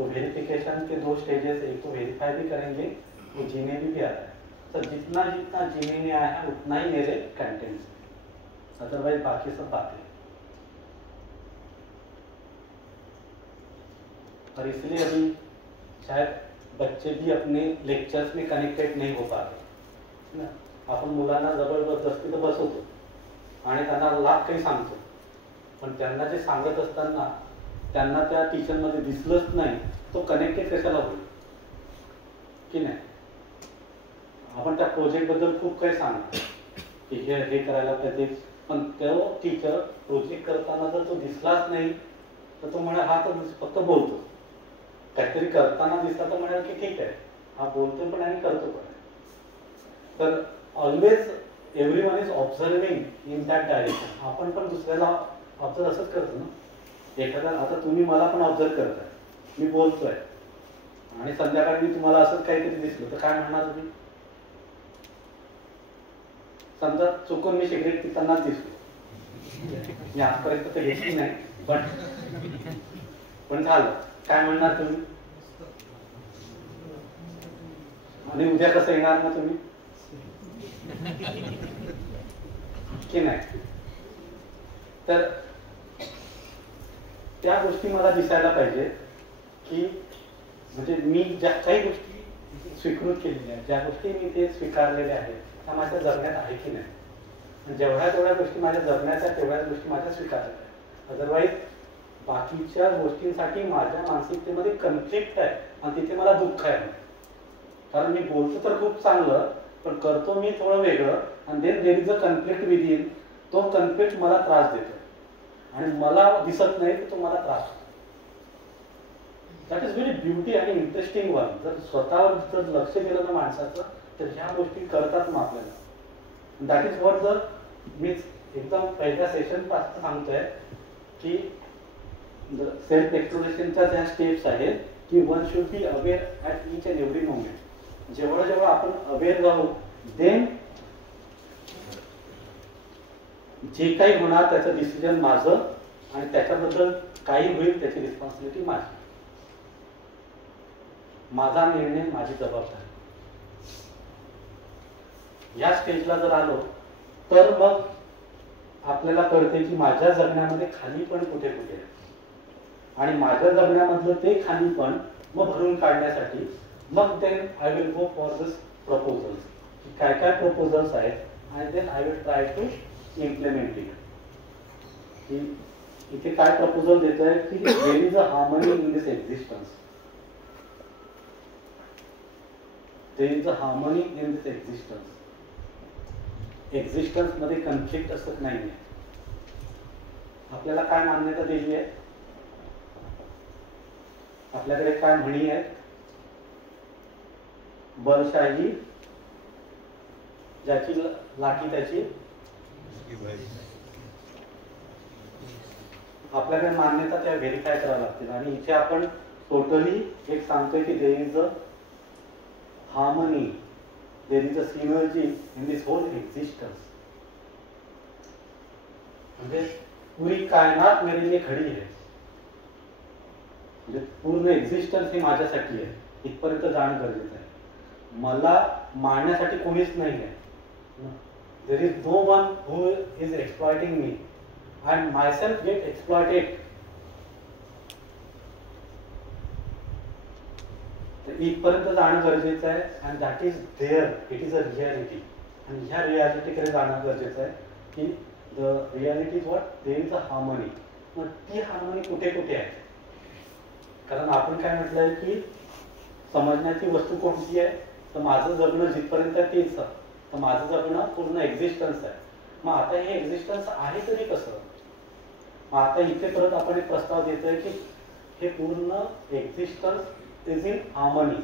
तो वेरिफिकेशन के 2 स्टेजेस, एक तो वेरीफाई भी करेंगे, वो जीने भी आता है। तो जितना जितना जीने में आया है उतना ही मेरे कंटेंट्स, अदरवाइज बाकी सब बातें। और इसलिए अभी शायद बच्चे भी अपने लेक्चर्स में कनेक्टेड नहीं हो पाते ना। आपण मुलांना जबरदस्ती तर बसवतो आणि त्यांना लाख काही सांगतो, पण त्यांना जे सांगत असताना त्यांना त्या टीचरमध्ये दिसलंच नाही, तो कनेक्टेड कशाला होईल की नाही। आपण त्या प्रोजेक्टबद्दल खूप काही सांगतो की हे करायला पाहिजे, पण तो टीचर प्रोजेक्ट करताना जर तो दिसलाच नाही तर तो म्हणे हा तर फक्त बोलतो, काहीतरी करताना दिसला तर म्हणाल की ठीक आहे हा बोलतो पण आणि करतो पण। तर always everyone is observing in that direction. आपण पण दुसऱ्याला ऑब्झर्व असंच करतो ना। एखादा आता तुम्ही मला पण ऑब्झर्व करताय, मी बोलतोय आणि संध्याकाळी मी तुम्हाला असंच काहीतरी दिसलं तर काय म्हणणार तुम्ही? समजा चुकून मी सिगरेट पितानाच दिसलो, मी आजपर्यंत तर घेतली नाही पण झालं, काय म्हणणार तुम्ही? आणि उद्या कसं येणार ना तुम्ही की नाही? तर त्या गोष्टी मला दिसायला पाहिजे की म्हणजे मी ज्या काही गोष्टी स्वीकृत केलेल्या आहेत, ज्या गोष्टी मी ते स्वीकारलेल्या आहेत त्या माझ्या जगण्यात आहे की नाही। जेवढ्या तेवढ्या गोष्टी माझ्या जगण्याच्या तेवढ्याच गोष्टी माझ्या स्वीकारल्या आहेत। अदरवाईज बाकीच्या गोष्टींसाठी माझ्या मानसिकतेमध्ये कन्फ्लिक्ट आहे आणि तिथे मला दुःख आहे, कारण मी बोलतो तर खूप चांगलं पण करतो मी थोडं वेगळं, आणि then there is a conflict within. तो कन्फ्लिक्ट मला त्रास देतो आणि मला दिसत नाही तर तो मला त्रास होतो। दॅट इज व्हेरी ब्युटी आणि इंटरेस्टिंग वन। जर स्वतःवर जर लक्ष दिलं ना माणसाचं तर ह्या गोष्टी करतात मग आपल्याला। दॅट इज व्हॉट जर मी एकदम पहिल्या सेशन पासून सांगतोय की सेल्फ एक्सप्लोरेशनच्या ज्या स्टेप्स आहेत की one should be aware at each and every moment. जेवढं जेवढं आपण अवेअर राहू देन जे काही होणार त्याचं डिसिजन माझं आणि त्याच्याबद्दल काही होईल त्याची रिस्पॉन्सिबिलिटी माझी, माझा निर्णय माझी जबाबदारी। या स्टेजला जर आलो तर मग आपल्याला कळते की माझ्या जगण्यामध्ये खाली पण कुठे कुठे आहे आणि माझ्या जगण्यामधलं ते खाली पण मग भरून काढण्यासाठी मग then I will go for this proposals, की काय काय प्रपोजल्स आहेत आणि then I will try to implement it. की इथे काय प्रपोजल देत आहे की there is a harmony in this existence, there is a harmony in this existence. Existence मध्ये कन्फ्लिक्ट असत नाहीये। आपल्याला काय मान्यता दिली आहे, आपल्याकडे काय म्हणी आहेत, बलशाही ज्याची लाठी त्याची, आपल्याकडे मान्यता त्या व्हेरीफाय कराव्या लागतील। आणि इथे आपण टोटली एक सांगतोय की there is a harmony, there is a synergy in this whole existence. म्हणजे पूरी कायनात मेरे लिए खडी आहे, म्हणजे पूर्ण एक्झिस्टन्स हे माझ्यासाठी आहे, इथपर्यंत जाणं गरजेचं आहे। मला मारण्यासाठी कोणीच नाही आहे। There is no one who is exploiting me, I myself get exploited. इथपर्यंत जाणं गरजेचं आहे and that is there, it is a reality. आणि ह्या रियालिटीकडे जाणं गरजेचं आहे की the reality is what, there is a harmony. मग ती हार्मनी कुठे कुठे आहे? कारण आपण काय म्हटलंय की समजण्याची वस्तू कोणती आहे, तर माझं जगणं जिथपर्यंत तेच, तर माझं जगणं पूर्ण एक्झिस्टन्स आहे। मग आता हे एक्झिस्टन्स आहे तरी कसं? मग आता इथे परत आपण एक प्रस्ताव देतोय की हे पूर्ण existence is in harmony.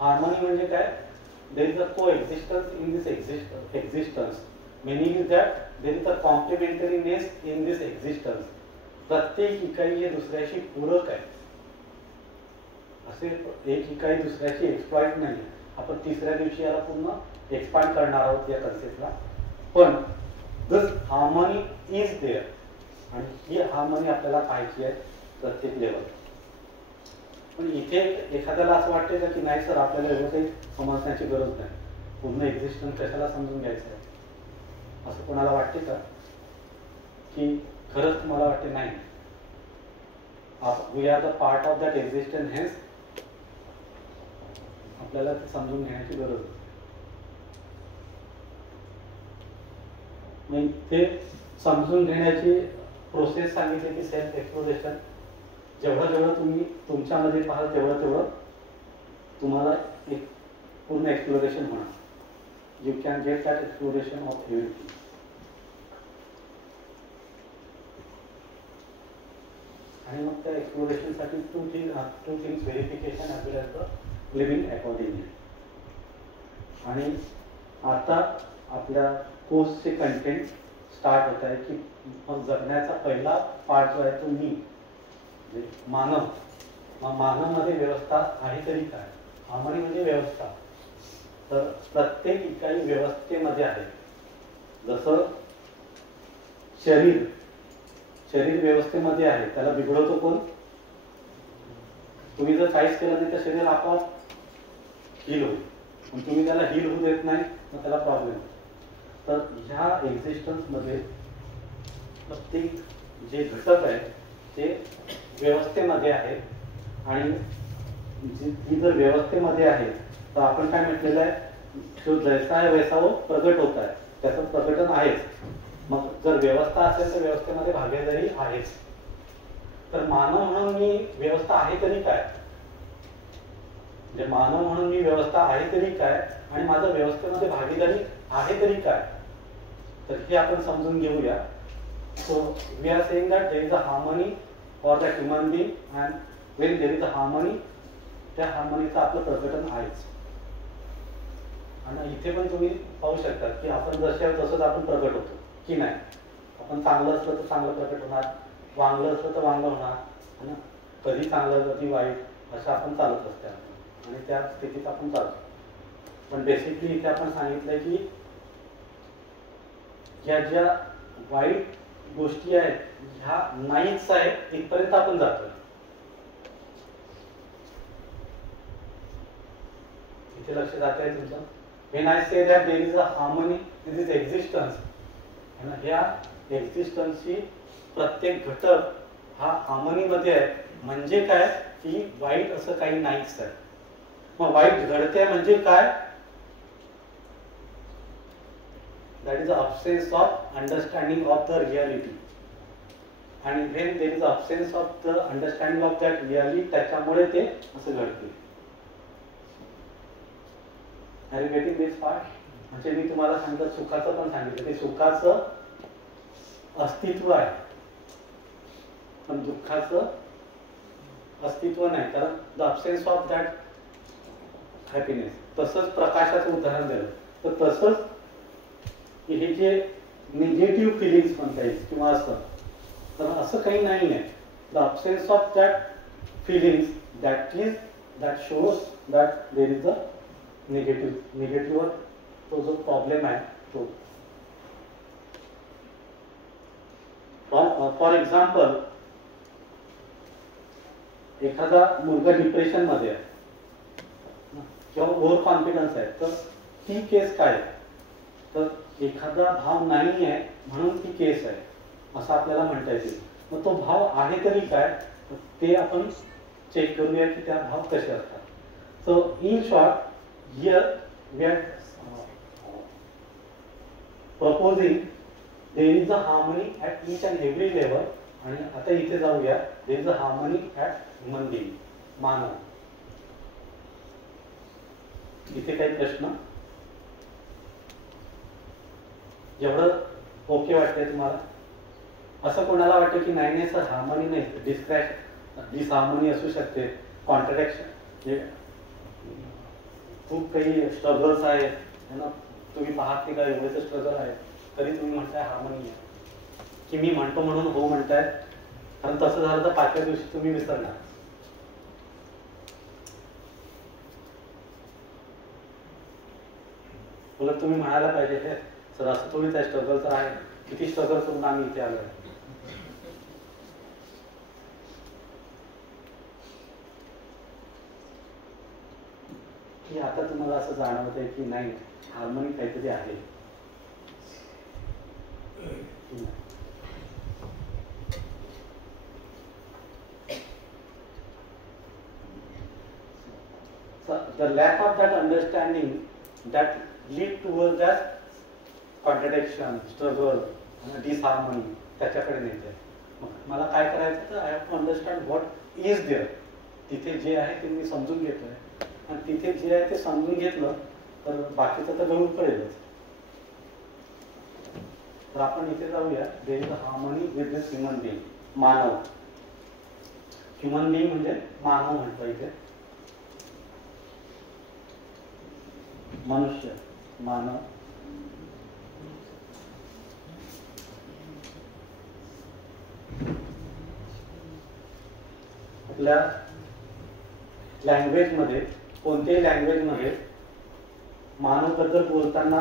Harmony म्हणजे काय? देयर इज अ को existence in this existence, meaning is that there is a complementariness in this existence। प्रत्येक इकाई हे दुसऱ्याशी पूरक आहे, असे एक इकाई दुसऱ्याची एक्सप्लॉइट नाही। आपण तिसऱ्या दिवशी याला पूर्ण एक्सपांड करणार आहोत या कन्सेप्टला। पण दिस हार्मनी इज देअर आणि ही हार्मनी आपल्याला पाहिजे आहे प्रत्येक लेवल। पण इथे एखाद्याला असं वाटतं का की नाही सर आपल्याला एवढं काही समजण्याची गरज नाही, पूर्ण एक्झिस्टन्स कशाला समजून घ्यायचं आहे, असं कोणाला वाटते का? की खरंच तुम्हाला वाटते नाही, we are the part of that existence, हेच आपल्याला ते समजून घेण्याची गरज आहे. मग ते समजून घेण्याची प्रोसेस सांगितली की सेल्फ एक्सप्लोरेशन. जेवढं जेवढं तुम्ही तुमच्यामध्ये पाहाल तेवढं तेवढं तुम्हाला एक पूर्ण एक्सप्लोरेशन होणार. You can get that exploration of everything. आणि मग त्या एक्सप्लोरेशनसाठी two things verification as well as the living accordingly. आणि आता आपल्या कोर्सचे कंटेंट स्टार्ट होत आहे की मग जगण्याचा पहिला पार्ट जो आहे तो मी, म्हणजे मानव. मग मानवमध्ये व्यवस्था आहे तरी काय? हार्मनी म्हणजे व्यवस्था. तर प्रत्येक इकाई व्यवस्थेमध्ये आहे. जसं शरीर व्यवस्थेमध्ये आहे, त्याला बिघडवतो कोण? तुम्ही जर काहीच केलं नाही तर शरीर आपोआप हील होईल. पण तुम्ही त्याला हील होऊ देत नाही मग त्याला प्रॉब्लेम. तर ह्या एक्झिस्टन्समध्ये प्रत्येक जे घटक आहे ते व्यवस्थेमध्ये आहे. आणि ती जर व्यवस्थेमध्ये आहे तर आपण काय म्हटलेलं आहे, जो जैसा आहे वैसा वो प्रगट होत आहे, त्याचं प्रकटन आहेच. मग जर व्यवस्था असेल तर व्यवस्थेमध्ये भागीदारी आहेच. तर मानव म्हणून मी व्यवस्था आहे तरी काय, म्हणजे मानव म्हणून मी व्यवस्था आहे तरी काय आणि माझं व्यवस्थेमध्ये भागीदारी आहे तरी काय, तर हे आपण समजून घेऊया. So we are saying that there is a harmony for the human being and when there is a harmony, त्या हार्मनीचं आपलं प्रकटन आहेच. आणि इथे पण तुम्ही पाहू शकता की आपण जसे आहोत तसंच आपण प्रकट होतो की नाही. आपण चांगलं असलं तर चांगलं प्रकट होणार, वांगलं असलं तर वांगलं होणार, है ना. कधी चांगलं कधी वाईट असं आपण चालत असते आणि त्या स्थितीत आपण चालतो. पण बेसिकली इथे आपण सांगितलंय की ह्या ज्या वाईट गोष्टी आहेत ह्या नाहीच आहेत इथपर्यंत आपण जातोय. इथे लक्ष जात आहे तुमचं. When I say that there is a harmony in this existence, ह्या एक्झिस्टन्सची प्रत्येक घटक हा हार्मनीमध्ये आहे. म्हणजे काय की वाईट असं काही नाहीच आहे. मग वाईट घडते म्हणजे काय? That is absence of understanding of the reality. आणि when there is absence of the understanding of that reality, त्याच्यामुळे ते असं घडते. Are you getting this part? म्हणजे मी तुम्हाला सांगितलं, सुखाचं पण सांगितलं ते सुखाचं अस्तित्व आहे पण दुःखाचं अस्तित्व नाही, कारण the absence of that happiness. तसंच प्रकाशाचं उदाहरण दिलं तर तसंच हे जे निगेटिव्ह फिलिंग्स म्हणता येईल किंवा असं, तर असं काही नाही आहे. The absence of that feelings that shows that there is a निगेटिव्हवर तो जो प्रॉब्लेम आहे तो. फॉर एक्झाम्पल, एखादा मुलगा डिप्रेशन मध्ये आहे किंवा ओव्हर कॉन्फिडन्स आहे, तर ती केस काय आहे? तर एखादा भाव नाही आहे म्हणून ती केस आहे असं आपल्याला म्हणता येईल. मग तो भाव आहे तरी काय ते आपण चेक करूया की त्या भाव कसे असतात. So in short, here we are proposing there is a harmony at each and every level. आणि आता इथे जाऊया, there is a harmony at human being, मानव. इथे काही प्रश्न? एवढं ओके वाटतंय तुम्हाला? असं कोणाला वाटतं की नाही नाही सर हार्मनी नाही, डिसहार्मनी असू शकते, कॉन्ट्रडिक्शन, खूप काही स्ट्रगल्स आहेत ना, तुम्ही पाहत नाही का एवढेच स्ट्रगल आहे तरी तुम्ही म्हणताय हार्मनी आहे, की मी म्हणतो म्हणून हो म्हणताय. कारण तसं झालं तर पाचव्या दिवशी तुम्ही विसरणार. उलट तुम्ही म्हणायला पाहिजे हे सर असं थोडीच आहे, स्ट्रगल तर आहे, किती स्ट्रगल करून आम्ही इथे आलोय. की आता तुम्हाला असं जाणवत आहे की नाही हार्मोनी काहीतरी आहे? So the lack of that understanding that lead towards that contradiction, struggle, disharmony त्याच्याकडे नेते. मग मला काय करायचं तर I have to understand what is there. तिथे जे आहे ते मी समजून घेतोय आणि तिथे जे आहे ते समजून घेतलं तर बाकीचं तर गळून पडेलच. तर आपण इथे जाऊया. There is a harmony with this human being. मानव, ह्युमन बिंग म्हणजे मानव म्हणतो इथे, मनुष्य, मानव. आपल्या लँग्वेजमध्ये, कोणत्याही लँग्वेजमध्ये मानवबद्दल बोलताना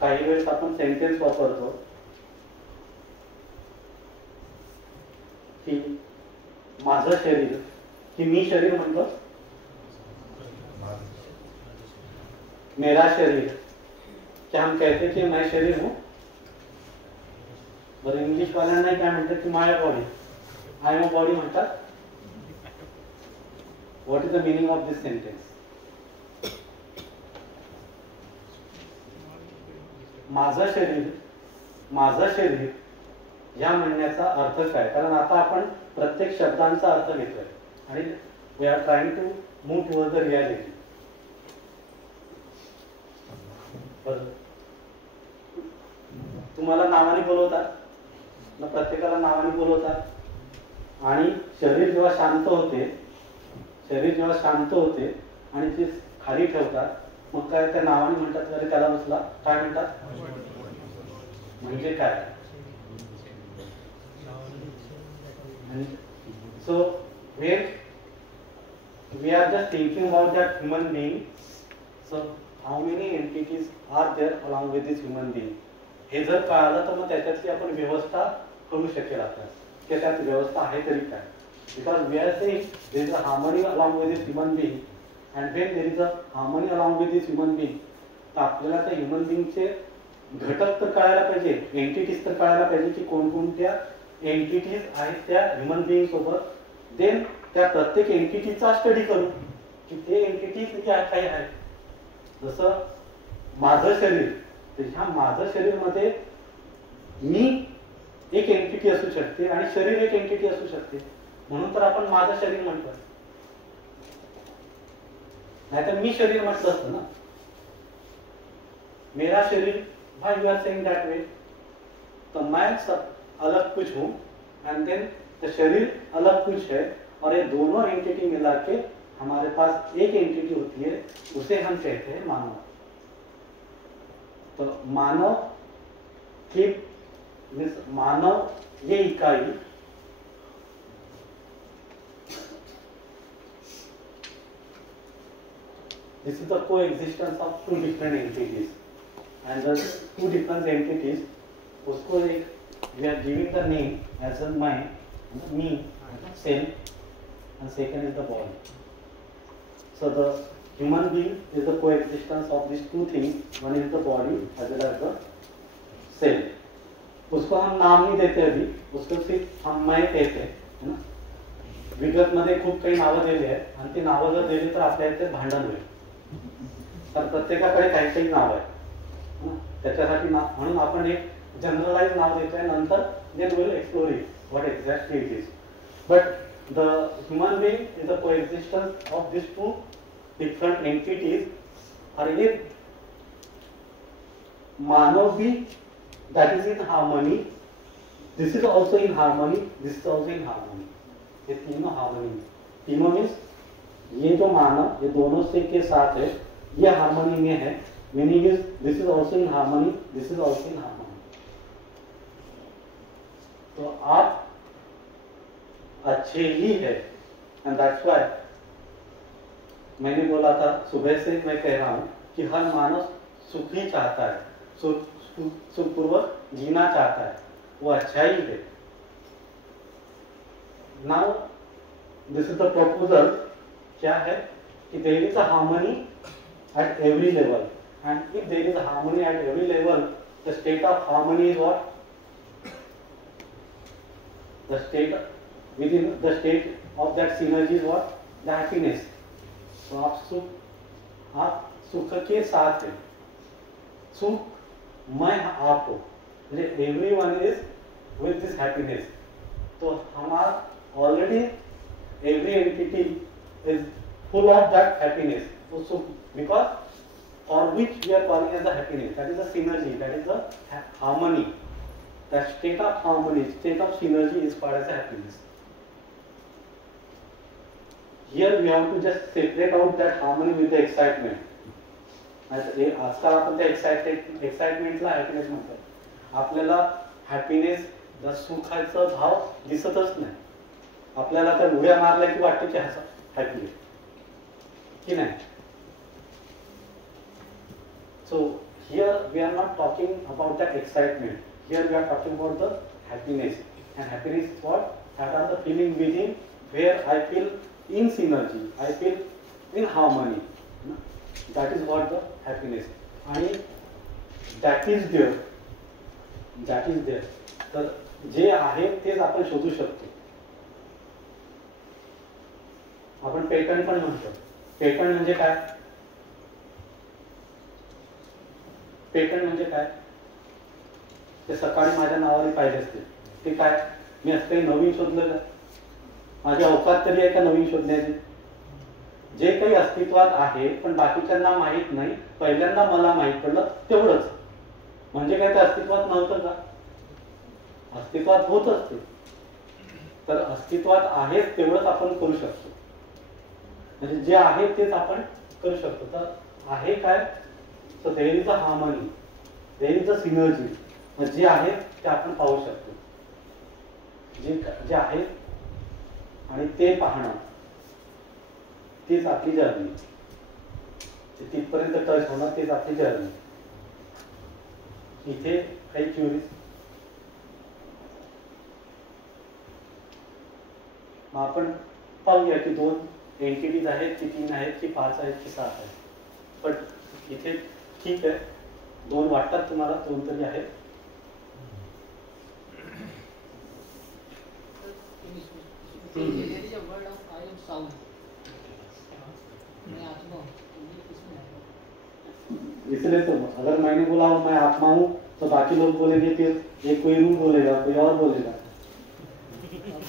काही वेळेस आपण सेंटेन्स वापरतो की माझं शरीर, की मी शरीर म्हणतो, मेरा शरीर. क्या हम कहते कि मैं शरीर हूं? बरं इंग्लिश वाल्यांना काय म्हणतात की my body, I am a body म्हणतात. What is the meaning of this sentence? माझं शरीर, माझं शरीर या म्हणण्याचा अर्थ काय? कारण आता आपण प्रत्येक शब्दांचा अर्थ घेतोय आणि we are trying to move toward the reality. तुम्हाला नावाने बोलवतात ना, प्रत्येकाला नावाने बोलवतात आणि शरीर जेव्हा शांत होते, शरीर जेव्हा शांत होते आणि ते खाली ठेवतात, मग काय त्या नावाने म्हणतात अरे त्याला बसला, काय म्हणतात? म्हणजे काय? So when we are just thinking about that human being, so how many entities are there along with this human being? हे जर कळालं तर मग त्याच्यातली आपण व्यवस्था करू शकेल आपल्याला की त्यात व्यवस्था आहे तरी काय. Because we are saying there is a harmony along with this human being, and when there is a harmony along with this human being, तर आपल्याला त्या ह्युमन बिंगचे घटक तर कळायला पाहिजे, एंटिटीज तर कळायला पाहिजे की कोणकोणत्या एंटिटीज आहेत त्या ह्युमन बिंग सोबत. देन त्या प्रत्येक एंटिटीचा स्टडी करू की ते एंटिटीज काय आहेत. जसं माझं शरीर, तर ह्या माझं शरीरमध्ये मी एक एंटिटी असू शकते आणि शरीर एक एंटिटी असू शकते, म्हणून तर आपण माझं शरीर म्हणतो. नाहीतर मी शरीर म्हटलं असतं ना. मेरा शरीर, why you are saying that way? तो मैं सब अलग कुछ हूं एंड देन द शरीर अलग कुछ है, और ये दोनों एंटिटी मिला के हमारे पास एक एंटिटी होती है, उसे हम कहते हैं मानव. तो मानव की मानव ये इकाई this is the coexistence of two different entities, and the two different entities, उसको एक we are giving the name as a mind, me, self, and second is the body. So the human being is the coexistence of these two things. One is the body as well as the self. उसको हम नाम नहीं देते अभी, उसको सिर्फ हम मैं कहते हैं, है ना. विगत मध्ये खूप काही नावं दिली आहेत आणि ती नावं जर दिली तर आपल्या इथे भांडण होईल. तर प्रत्येकाकडे काही काही नाव आहे, त्याच्यासाठी नाव म्हणून आपण एक जनरलाइज नाव देतोय. नंतर then will explore it what exactly it is. But the human being is the coexistence of this two different entities, and if मानव भी that is in harmony, this is also in harmony, this is also in harmony. ये तीनों harmony, तीनों means ये जो मानव ये दोनों से के साथ है, ये harmony में है. Meaning is this is also in harmony, this is also in harmony. तो आप अच्छे ही है, and that's why मैंने बोला था सुबह से मैं कह रहा हूं कि हर मानव सुख ही चाहता है, सुखपूर्वक जीना चाहता है, वो अच्छा ही है. Now this is the proposal. क्या है कि there is a harmony at every level. And if there is harmony at every level, the state of harmony is what? The state within the state of that synergy is what? The happiness. तो आप सुख के साथ हैं, सुख मैं आप हो, everyone is with this happiness. तो हमारा already every entity is full of that happiness. So because for which we are calling as the happiness, that is the synergy, that is the harmony. That state of harmony, state of synergy is called as the happiness. Here we have to just separate out that harmony with the excitement. आजकाल आपण त्या एक्साइटमेंटला happiness म्हणतात. आपल्याला happiness सुखाचा भाव दिसतच नाही. आपल्याला तर उड्या मारल्या की वाटतं की हॅपी की नाही. So here we are not talking about that excitement. Here we are talking about the happiness. And happiness is what? That are the feeling within where I feel in synergy, I feel in harmony. That is what the happiness. And that is there. That is there. तर जे आहे तेच आपण शोधू शकतो. आपण patent पण म्हणतो. पेटंट म्हणजे काय? पेटंट म्हणजे काय? ते सकाळी माझ्या नावाने पाहिजे असते. ते काय? मी असं काही नवीन शोधलं का? माझ्या अवकात तरी आहे का नवीन शोधण्याची? जे काही अस्तित्वात आहे पण बाकीच्यांना माहित नाही, पहिल्यांदा मला माहित पडलं तेवढंच. म्हणजे काय ते अस्तित्वात नव्हतं का? अस्तित्वात होत असते. तर अस्तित्वात आहे तेवढंच आपण करू शकतो. म्हणजे जे आहे तेच आपण करू शकतो. तर आहे काय? So there is a harmony, there is a synergy. जे आहे ते आपण पाहू शकतो. जे आहे आणि ते पाहणं तीच आपली जर्नी. तिथपर्यंत टच होणं तेच आपली जर्नी. इथे काही क्युरियस आपण पाहूया की 2 एंटिटीज आहेत की 3 आहेत की 5 आहेत की 7 आहेत. पण इथे ठीक आहे, 2 वाटतात तुम्हाला, 2 तरी आहेत. इसलिए तो अगर मैंने बोला मैं आत्मा हूँ तो बाकी लोग बोलेंगे कि एक कोई रूह बोलेगा, कोई और बोलेगा,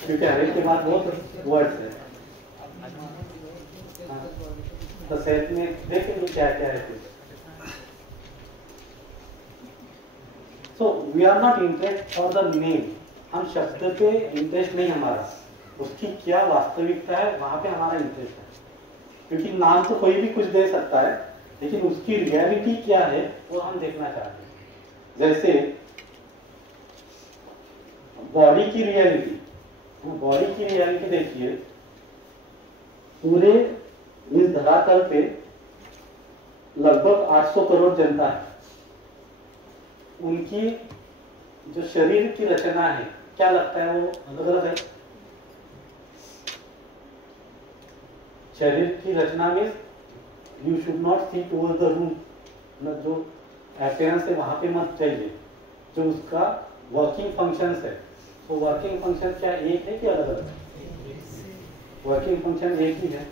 क्योंकि हर एक के बाद बहुत वर्ड्स है. तो सेल्फ में देखेंगे क्या क्या है. So we are not interested for the name. हम शब्द पे इंटरेस्ट नहीं हमारा, उसकी क्या वास्तविकता है वहां पे हमारा इंटरेस्ट है. क्योंकि नाम तो कोई भी कुछ दे सकता है, लेकिन उसकी रियलिटी क्या है वो हम देखना चाहते हैं. जैसे बॉडी की रियलिटी, बॉडी की रियलिटी देखिए. पूरे इस धरातल पे लगभग 800 करोड़ जनता है. उनकी जो शरीर की रचना है, क्या लगता है वो अलग अलग है? शरीर की रचना में you should not see towards the room. जो अपीयरेंस है वहां पे मत चाहिए. जो उसका वर्किंग फंक्शंस है, तो वर्किंग फंक्शन क्या एक है कि अलग अलग? वर्किंग फंक्शन एक ही है.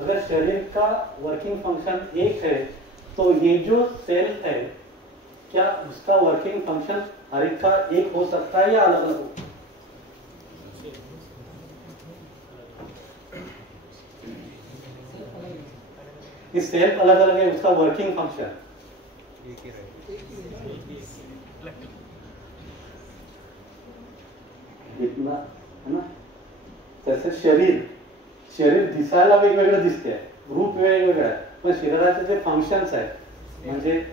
अगर शरीर का वर्किंग फंक्शन एक है तो ये जो सेल है, क्या उसका वर्किंग फंक्शन हर एक का एक हो सकता है या अलग अलग हो? इस सेल अलग अलग है, उसका वर्किंग फंक्शन इतना है ना. तसे शरीर दिसायला वेगवेगळं दिसते, रूप वेगवेगळं आहे, पण शरीराचे जे फंक्शन्स आहेत म्हणजे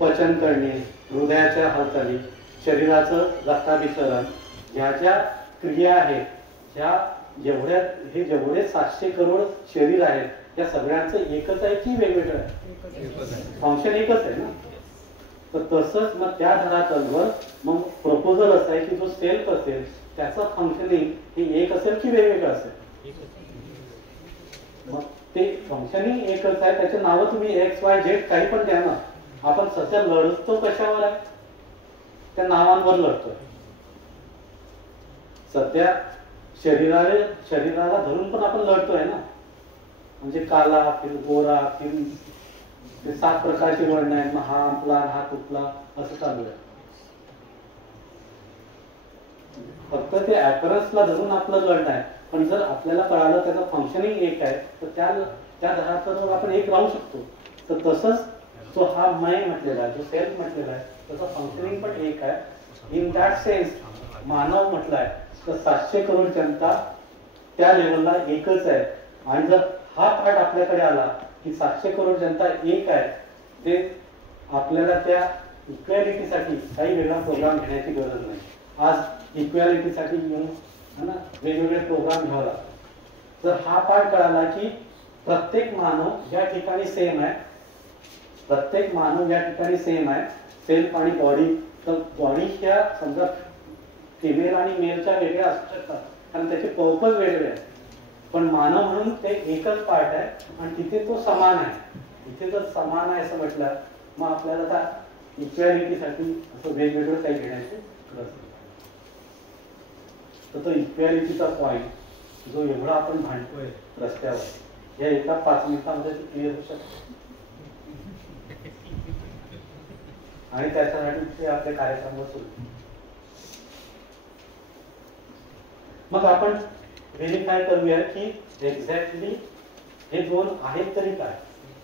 पचन करणे, हृदयाच्या हालचाली, शरीराचं रक्ताभिसरण, ह्या ज्या क्रिया आहेत, ह्या हे जेवढे 700 करोड शरीर आहेत, त्या सगळ्यांचं एकच आहे की वेगवेगळं आहे? फंक्शन एकच आहे ना. तर तसंच मग त्या धरातलवर मग प्रपोजल असं आहे की जो सेल्फ असेल त्याचं फंक्शनिंग हे एक असेल की वेगवेगळं असेल? मग ते फंक्शनिंग एकच आहे, त्याचे नाव तुम्ही एक्स वाय झेड काही पण द्या ना. आपण सध्या लढतो कशावर आहे? त्या नावांवर लढतोय. सध्या शरीराला धरून पण आपण लढतोय ना. म्हणजे काला फिर गोरा फिर ते 7 प्रकारचे वर्ण आहेत. मग हा आपला हा तुटला असं चालू आहे. फक्त ते ऍपरन्सला धरून आपलं लढणं आहे. पण जर आपल्याला कळालं त्याचं फंक्शनिंग एक आहे तर त्या दराचं आपण एक राहू शकतो. तर तसंच जो हा मैं म्हटलेला आहे, जो सेल्फ म्हटलेला आहे, त्याचं फंक्शनिंग पण एक आहे. इन दॅट सेन्स मानव म्हटलाय तर 700 करोड जनता त्या लेवलला एकच आहे. आणि जर हा पार्ट आपल्याकडे आला की 700 करोड जनता एक आहे, ते आपल्याला त्या इक्वॅलिटीसाठी काही वेगळा प्रोग्राम घेण्याची गरज नाही. आज इक्वॅलिटीसाठी वेगवेगळे प्रोग्राम घ्यावा लागतो. जर हा पार्ट कळाला की प्रत्येक मानव या ठिकाणी सेम आहे, प्रत्येक मानव या ठिकाणी सेम आहे, सेल्फ आणि बॉडी, तर बॉडी ह्या समजा फिमेल आणि मेलच्या वेगळ्या असू शकतात कारण त्याचे पर्पज वेगळे आहे. पण मानव म्हणून ते एकच पार्ट आहे आणि तिथे तो समान आहे. इथे जर समान आहे असं म्हटलं मग आपल्याला त्या इक्वॅलिटीसाठी असं वेगवेगळं काही घेण्याची गरज नाही. तर तो इक्वॅलिटीचा पॉईंट जो एवढा आपण भांडतोय रस्त्यावर, या एका 5 मिनिटांमध्ये ते क्लिअर होऊ शकतो. आणि त्याच्यासाठी ते आपले कार्यक्रम सुरू. मग आपण व्हेरीफाय करूया की एक्झॅक्टली हे दोन आहेत तरी काय,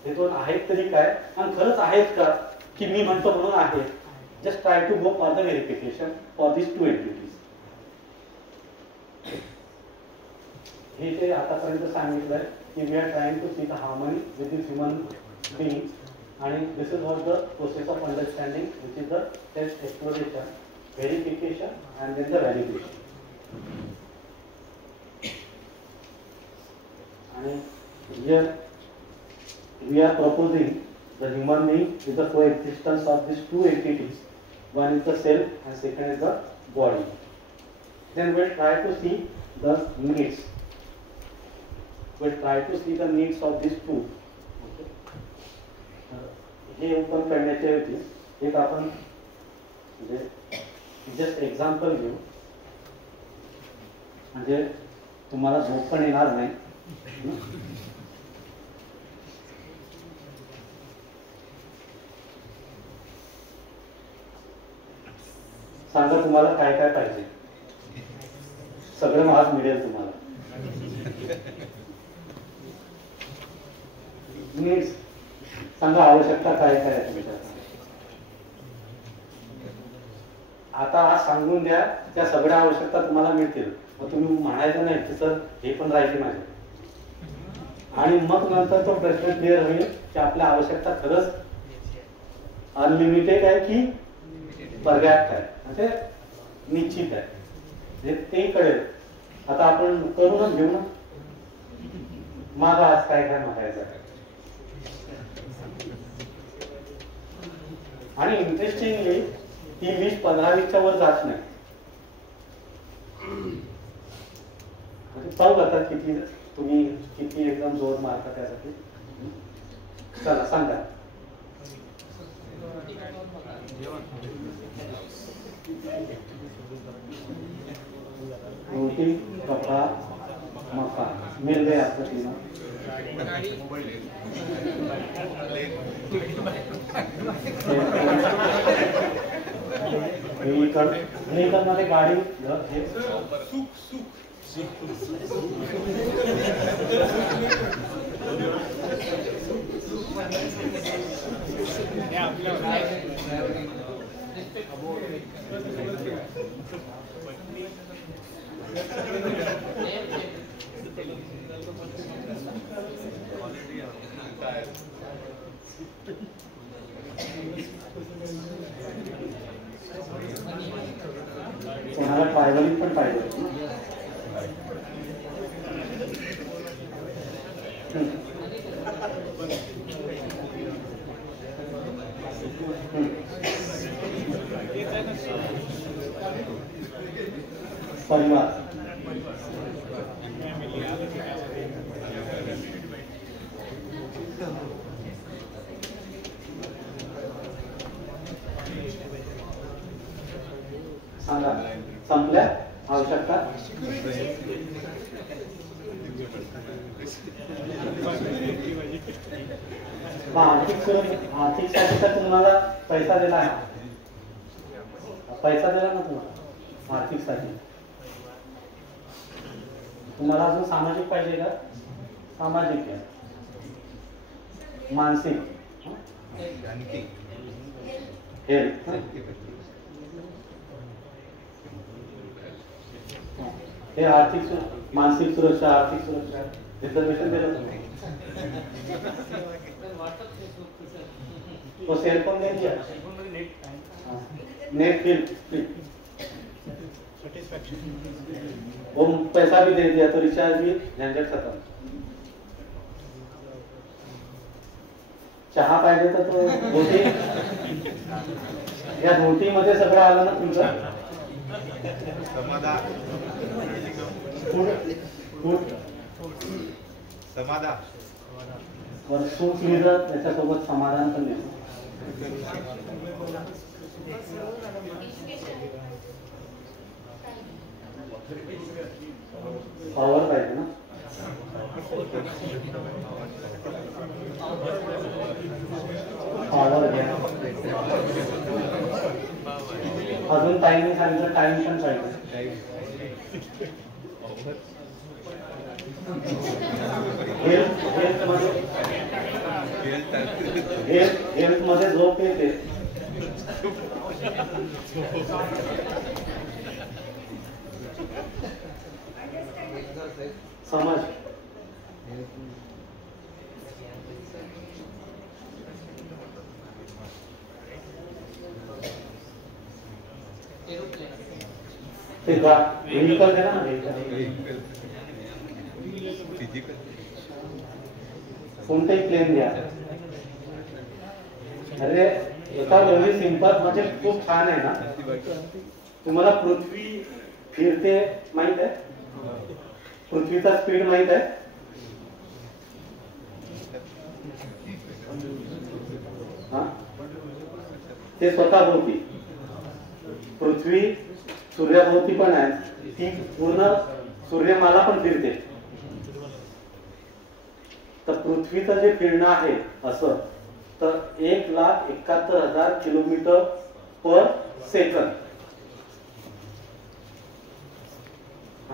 हे दोन आहेत तरी काय आणि खरंच आहेत का की मी म्हणतो म्हणून आहे. Just try to go for the verification for this 2 entities. हे ते आतापर्यंत सांगितलंय की we are trying to see the harmony with this human being आणि this is what the process of understanding which is the test exploration, verification and then the validation. And here we are proposing the human being with the coexistence of these 2 entities. One is the self and second is the body. Then we'll try to see the needs. We'll try to see the needs of these 2. Okay. हे open करण्याच्या ऐवजी एक आपण म्हणजे just example घेऊ म्हणजे तुम्हाला झोप पण येणार नाही. सांगा तुम्हाला काय काय पाहिजे, सगळं आज मिळेल तुम्हाला. नीड्स सांगा, आवश्यकता काय काय आहे तुमच्या. आता आज सांगून द्या, त्या सगळ्या आवश्यकता तुम्हाला मिळतील. मग तुम्ही म्हणायचं नाही की सर हे पण राहिले माझे. आणि मग नंतर तो प्रश्न क्लिअर होईल की आपल्या आवश्यकता खरंच अनलिमिटेड आहे की पर्याप्त आहे, म्हणजे निश्चित आहे, म्हणजे ते कळेल. आता आपण करूनच घेऊ ना, माझा आज काय काय मागायचं आहे. आणि इंटरेस्टिंगली ती 20-15 वर जात नाही. पाहू आता किती तुम्ही किती एकदम जोर मारता त्यासाठी. चला सांगा. रोटी कपड़ा मकान मिल गए आपको तीनों. व्हीकल मध्ये गाडी कोणाला ट्रॅव्हलिंग पण पाहिजे. परिवार सांगा, संपल्या आवश्यकता? आर्थिकसाठी तर तुम्हाला पैसा दिला आहे, पैसा दिला ना तुम्हाला आर्थिकसाठी. तुम्हाला अजून सामाजिक पाहिजे का? सामाजिक आहे, मानसिक, हेल्थ, हे आर्थिक मानसिक सुरक्षा, आर्थिक सुरक्षा रिझर्वेशन दिलं तुम्ही. तो सेलफोन दे दिया, नेट बिल, वो पैसा भी दे दिया तो रिचार्ज भी, झंझट खत्म. चहा पाहिजे तर तो रोटी, या रोटीमध्ये सगळं आलं ना तुमचं. समाधान, सुख मिळत त्याच्यासोबत समाधान पण मिळतं. पावर पाहिजे ना, पावर घ्या. अजून टाइम सांगितलं, टाइम पण पाहिजे. हेल्थ मध्ये झोप येते. समज, ते व्हेहिकल दे ना, कोणतेही प्लेन द्या. अरे एका वेळी सिंपल म्हणजे खूप छान आहे ना. तुम्हाला पृथ्वी फिरते माहित आहे? पृथ्वीचा स्पीड माहित आहे? ते स्वतःभोवती, पृथ्वी सूर्याभोवती पण आहे, ती पूर्ण सूर्यमाला पण फिरते. तर पृथ्वीचं जे फिरणं आहे असं, तर 1,71,000 किलोमीटर पर सेकंद.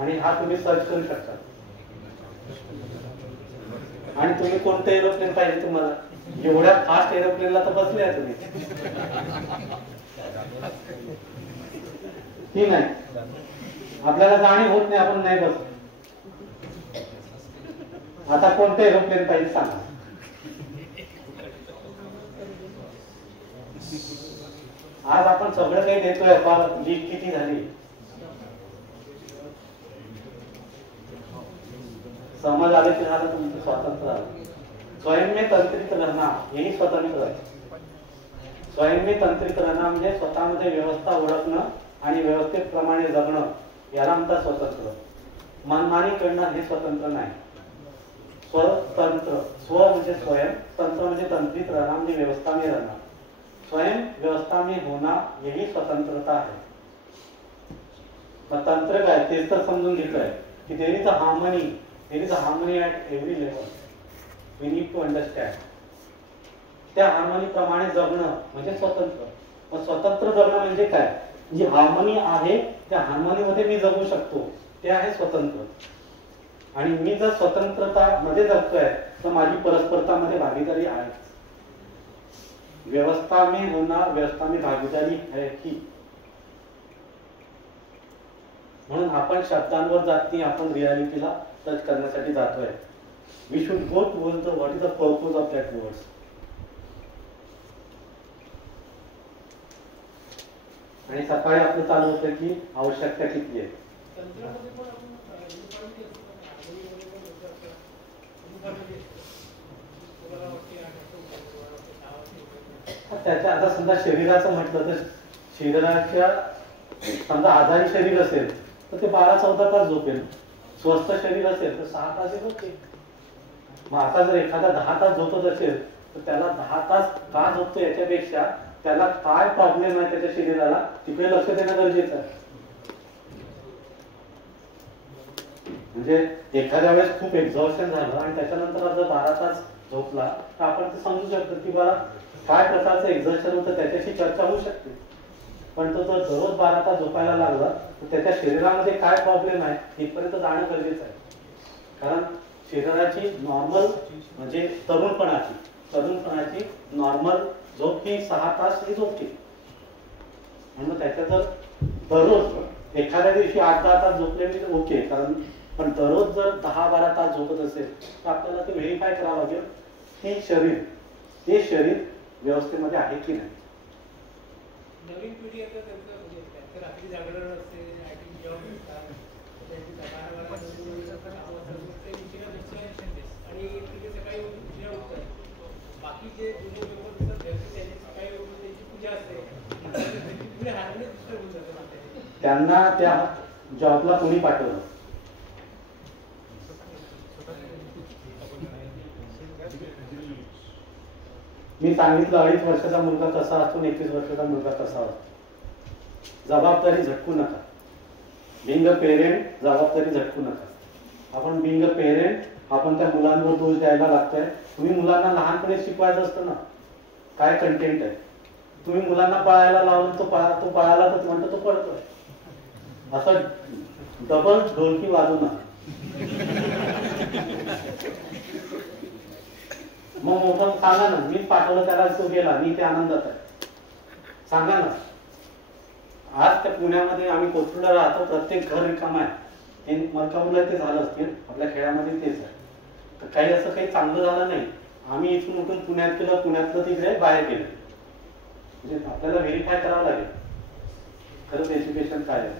आणि हा तुम्ही सर्च करू शकता. आणि तुम्ही कोणतं एरोप्लेन पाहिजे तुम्हाला? एवढ्या फास्ट एरोप्लेनला तर बसले आहे तुम्ही की नाही? आपल्याला जाणीव होत नाही, आपण नाही बसत. आता कोणतं एरोप्लेन पाहिजे सांगा. आज आपण सगळं काही देतोय, लीक किती झाली. समज आले की झालं तुमचं स्वातंत्र्य आलं. स्वयं में तंत्रित रहना, यही स्वतंत्र आहे. स्वयं में तंत्रित रहना म्हणजे स्वतःमध्ये व्यवस्था ओळखणं आणि व्यवस्थेप्रमाणे जगणं, याला म्हणतात स्वतंत्र. मनमानी करणं हे स्वतंत्र नाही. स्वतंत्र, स्व म्हणजे स्वयं, तंत्र म्हणजे तंत्रित रहना म्हणजे व्यवस्था में रहना. स्वयं व्यवस्था में होना यही स्वतंत्रता है. मग तंत्र काय तेच तर समजून घेतोय की there is a harmony at every level. We need to understand. त्या हार्मनी प्रमाणे जगणं म्हणजे स्वतंत्र. मग स्वतंत्र जगणं म्हणजे काय? जी हार्मनी आहे त्या हार्मनी मध्ये मी जगू शकतो, ते आहे स्वतंत्र. आणि मी जर स्वतंत्रता मध्ये जगतोय तर माझी परस्परता मध्ये भागीदारी आहे. व्यवस्था में होना, व्यवस्था में भागीदारी है ही. म्हणून आपण शब्दांवर जात नाही, आपण रियालिटीला टच करण्यासाठी जातोय. We should go towards the what is the purpose of that words. आणि सकाळी आपलं चालू होतं की आवश्यकता किती आहे. त्याच्या आता समजा शरीराचं म्हटलं तर शरीराच्या समजा आजारी शरीर असेल तर ते 12-14 तास झोपेल. स्वस्थ शरीर असेल तर 6 तास झोपेल. मग आता जर एखादा 10 तास झोपत असेल तर त्याला 10 तास का झोपतो याच्यापेक्षा त्याला काय प्रॉब्लेम आहे त्याच्या शरीराला तिकडे लक्ष देणं गरजेचं आहे. म्हणजे एखाद्या वेळेस खूप एक्झॉशन झालं आणि त्याच्यानंतर जर 12 तास झोपला तर आपण ते समजू शकतो की मला काय प्रकारचं एक्झॉशन होतं, त्याच्याशी चर्चा होऊ शकते. पण तो जर दररोज 12 तास झोपायला लागला तर त्याच्या शरीरामध्ये काय प्रॉब्लेम आहे इथपर्यंत जाणं गरजेचं आहे. कारण शरीराची नॉर्मल म्हणजे तरुणपणाची नॉर्मल झोप ही 6 तास ही झोप केली. म्हणून त्याच्या जर दररोज एखाद्या दिवशी 8-10 तास झोपले ओके, कारण पण दररोज जर 10-12 तास झोपत असेल तर आपल्याला ते व्हेरीफाय करावं लागेल की ते शरीर व्यवस्थेमध्ये आहे की नाही. नवीन पिढी आता त्यांचं म्हणजे रात्री जागरण असते, आयटी जॉब असतात, त्यांची आणि तिथे सकाळी उशिरा उठतात. बाकी जे जुने मेंबर असतात त्यांची सकाळी उठून त्यांची पूजा असते, हार्मोनी डिस्टर्ब होऊन जातात. त्यांना त्या जॉबला कोणी पाठवलं? मी सांगितलं 2.5 वर्षाचा मुलगा कसा असतो, 21 वर्षाचा मुलगा कसा असतो. जबाबदारी झटकू नका. बिंग अ पेरेंट जबाबदारी झटकू नका. आपण बिंग अ पेरेंट आपण त्या मुलांवर दोष द्यायला लागतोय. तुम्ही मुलांना लहानपणे शिकवायचं असतं ना काय कंटेंट आहे. तुम्ही मुलांना पळायला लावून तो पळाला तर म्हणतो तो पळतोय, असं डबल ढोलकी वाजू नका. मग मोठं सांगा ना, मी पाठवलं त्याला तो गेला, मी ते आनंदात आहे, सांगा ना. आज त्या पुण्यामध्ये आम्ही कोथरूडला राहतो, प्रत्येक घर रिकाम आहे. मलकापूरला ते झालं असतील, आपल्या खेड्यामध्ये तेच आहे. तर काही असं काही चांगलं झालं नाही. आम्ही इथून उठून पुण्यात केलं, पुण्यातलं तिकडे बाहेर गेलं. म्हणजे आपल्याला व्हेरीफाय करावं लागेल खरंच एज्युकेशन काय आहे.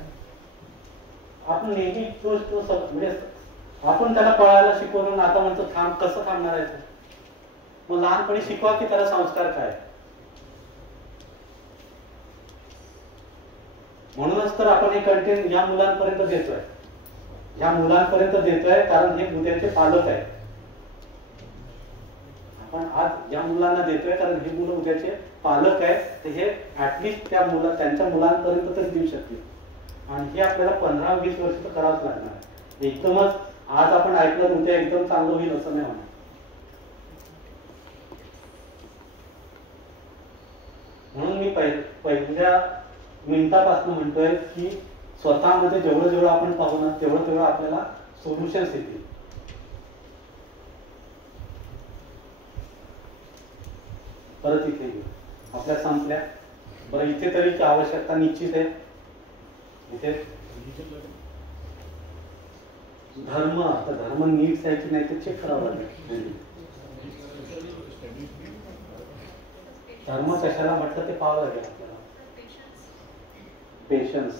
आपण नेहमी म्हणजे आपण त्याला पळायला शिकवलं, आता म्हणतो थांब, कसं थांबणार आहे? मग लहानपणी शिकवा की त्याला संस्कार काय. म्हणूनच तर आपण हे कंटेंट या मुलांपर्यंत देतोय, कारण हे उद्याचे पालक आहेत. आपण आज या मुलांना देतोय कारण हे मुलं उद्याचे पालक आहेत. तर हे ऍटलिस्ट त्यांच्या मुलांपर्यंत तर देऊ शकतील. आणि हे आपल्याला 15-20 वर्ष तर करावंच लागणार आहे. एकदमच आज आपण ऐकलं उद्या एकदम चांगलं होईल असं नाही होणार. म्हणून मी पहिल्या मिनिटापासून म्हणतोय की स्वतःमध्ये जेवढं आपण पाहू ना तेवढं आपल्याला सोल्युशन्स येतील. परत इथे घेऊ आपल्या संपल्या. बरं, इथे तरी आवश्यकता निश्चित आहे. इथे धर्म नीड्स आहे की नाही ते चेक करावं लागेल. धर्म कशाला म्हटलं ते पाहावं लागेल आपल्याला. पेशन्स,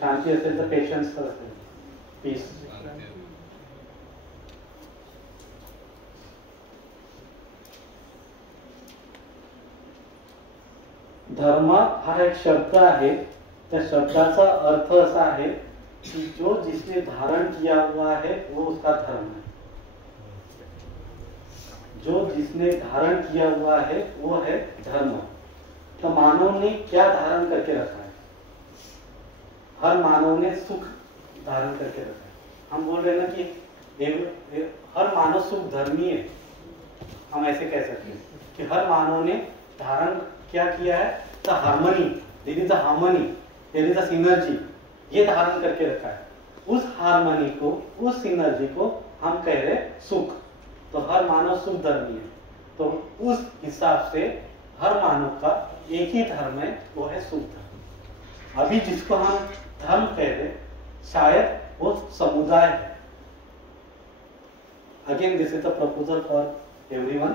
शांती असेल तर पेशन्स तर असेल, पीस. धर्म हा एक शब्द आहे. त्या शब्दाचा अर्थ असा आहे कि जो जिसने धारण किया हुआ है वो उसका धर्म है. जो जिसने धारण किया हुआ है वो है धर्म. तो मानव ने क्या धारण करके रखा है? हर मानव ने सुख धारण करके रखा है. हम बोल रहे हैं ना कि हर मानव सुख धर्मी है. हम ऐसे कह सकते हैं कि हर मानव ने धारण क्या किया है? The harmony, there is a harmony, there is a synergy, ये धारण करके रखा है. उस हार्मनी को, उस सिनर्जी को हम कह रहे सुख. तो हर मानव सुख धर्मी है. तो उस हिसाब से हर मानव का एक ही धर्म है, वो है सुख धर्म. अभी जिसको हम धर्म कह रहे शायद वो समुदाय है. Again this is a proposal for everyone.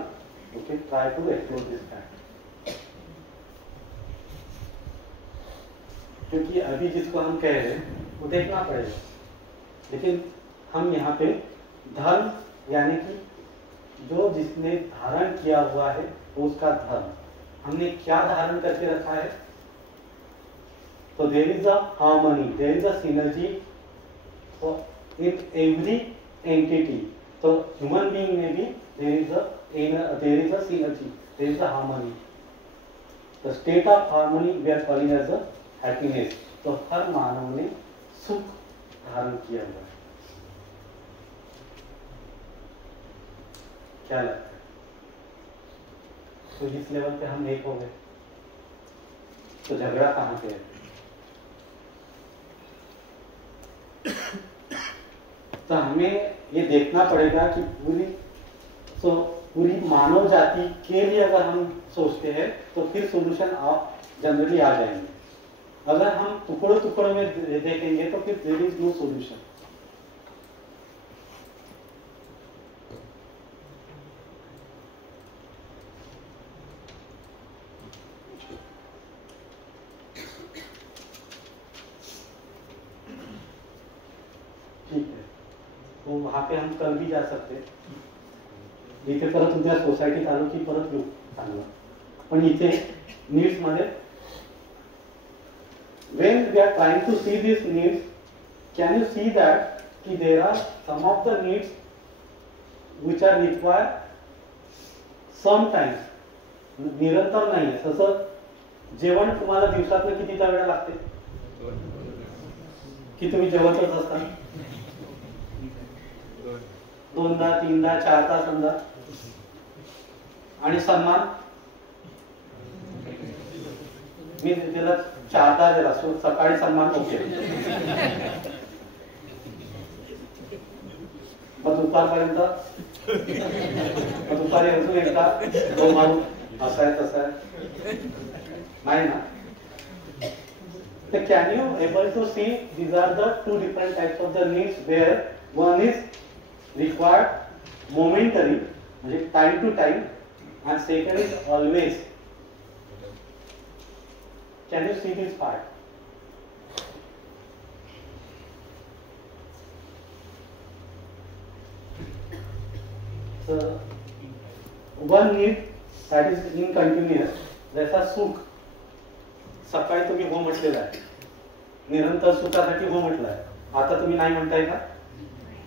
Okay, try to explore this fact. क्योंकि अभी जिसको हम कह रहे हैं वो देखना पड़ेगा. लेकिन हम यहाँ पे धर्म यानी कि जो जिसने धारण किया हुआ है वो उसका धर्म. हमने क्या धारण करके रखा है? तो there is a harmony, there is a synergy in every entity. तो ह्यूमन बीइंग में भी there is a synergy, there is a harmony. The state of harmony we are calling as a happiness. तो हर मानव ने सुख धारण KIA हुआ है. क्या लगता है? तो इस लेवल पे हम एक हो गए, तो झगड़ा कहाँ पे है? तो हमें ये देखना पड़ेगा कि पूरी मानव जाति के लिए अगर हम सोचते हैं तो फिर सॉल्यूशन जनरली आ जाएंगे. अगर हम टुकड़ों टुकड़ों में देखेंगे तो फिर देयर इज नो सॉल्यूशन. ठीक है, तो वहां पे हम कल भी जा सकते. इथे परत उद्या सोसायटीत आलो की परत येऊ चांगलं. पण इथे नीड्स मध्ये when we are trying to see these needs, can you see that कि there are some of the needs which are required sometimes, निरंतर नाही आहे. तसं जेवण तुम्हाला दिवसातनं कितीदा वेळा लागते की तुम्ही जेवतच असता? दोनदा, तीनदा, चारदा समजा. आणि सन्मान मी त्याला चारदा दिला. सकाळी सन्मान ओके, मग दुपारपर्यंत, दुपारी अजून एकदा दोन मारू, असं आहे तसं आहे, नाही ना? तर can you able to see these are the two different types of the needs where one is required momentary म्हणजे time to time and second is always. Can you see this part? So one need that is incontinuous, जैसा सुख सकाळी तुम्ही हो म्हटलेला आहे, निरंतर सुखासाठी हो म्हटलं आहे, आता तुम्ही नाही म्हणताय का?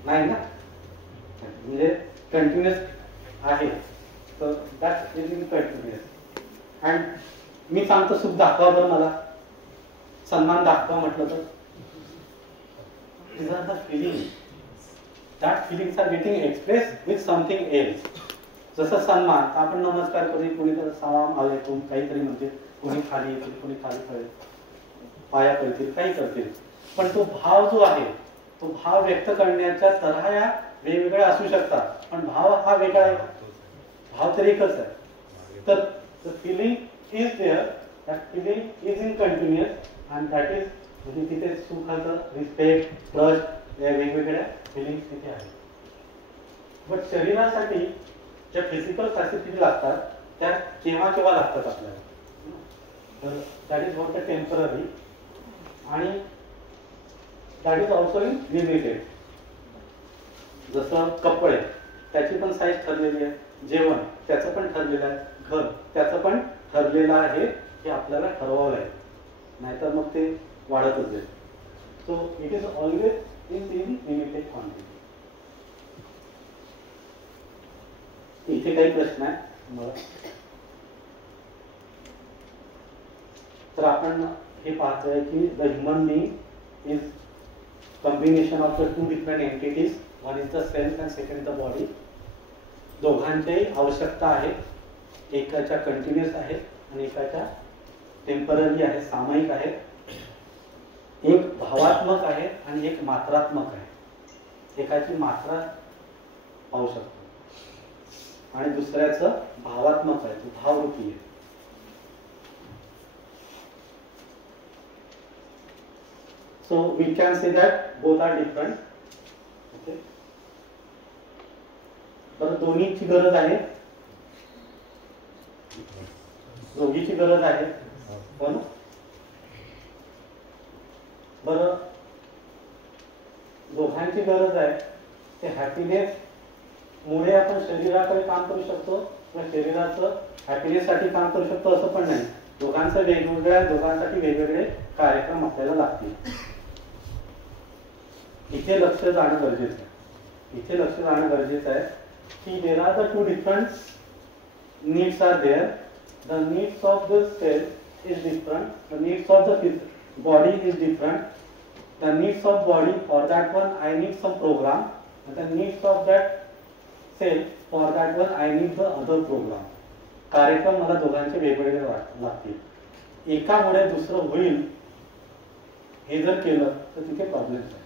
नाही ना, म्हणजे कंटिन्युअस आहे. So that is continuous. And मी सांगतो सुख दाखवा बरं मला, सन्मान दाखवा म्हटलं तर these are the feelings. That feelings are getting expressed with something else. जसं सन्मान, आपण नमस्कार करू, कोणी तर सलाम अलैकुम काहीतरी म्हणते, कोणी खाली येतील, कोणी खाली पडेल, पाया पडतील, काही करतील. पण तो भाव जो आहे तो भाव व्यक्त करण्याच्या तऱ्हा वेगवेगळ्या असू शकतात, पण भाव हा वेगळा आहे. भाव तर एकच आहे. तर the feeling is there, that feeling is in continuous and that is म्हणजे तिथे सुखाचं रिस्पेक्ट, ट्रस्ट या वेगवेगळ्या फिलिंग्स तिथे आहेत. बट शरीरासाठी ज्या फिजिकल फॅसिलिटी लागतात त्या केव्हा केव्हा लागतात आपल्याला. तर that is what the temporary आणि that is also in limited. जसं कपडे त्याची पण साईज ठरलेली आहे, जेवण त्याचं पण ठरलेलं आहे, घर त्याचं पण ठरलेलं आहे, हे आपल्याला ठरवावं लागेल, नाहीतर मग ते वाढतच जाईल. So it is always in limited quantity. इथे काही प्रश्न आहे मला? तर आपण हे पाहतोय की the human being is combination of the two different entities. One is the self and second the body. दोघांच्याही आवश्यकता आहे, एकाच्या कंटिन्युअस आहे आणि एकाच्या टेम्पररी आहे, सामायिक आहे. एक भावात्मक आहे आणि एक मात्रात्मक आहे. एकाची मात्रा पाहू शकतो आणि दुसऱ्याचं भावात्मक आहे, तो भावरूपी आहे. So we can say that both are different. Okay, बरं दोन्हीची गरज आहे, दोघीची गरज आहे, पण बरं दोघांची गरज आहे ते हॅपीनेस मुळे आपण शरीराकडे काम करू शकतो किंवा शरीराचं हॅपीनेस साठी काम करू शकतो असं पण नाही. दोघांचं वेगवेगळ्या, दोघांसाठी वेगवेगळे कार्यक्रम आपल्याला लागतील. इथे लक्ष जाणं गरजेचं आहे. इथे लक्ष जाणं गरजेचं आहे की there are the two different needs are there. The needs of the cell is different. The needs of the body is different. The needs of body, for that one I need some program, and the needs of that cell, for that one I need the other program. कार्यक्रम मला दोघांचे वेगवेगळे लागतील. एकामुळे दुसरं होईल हे जर केलं तर तिथे प्रॉब्लेम आहे.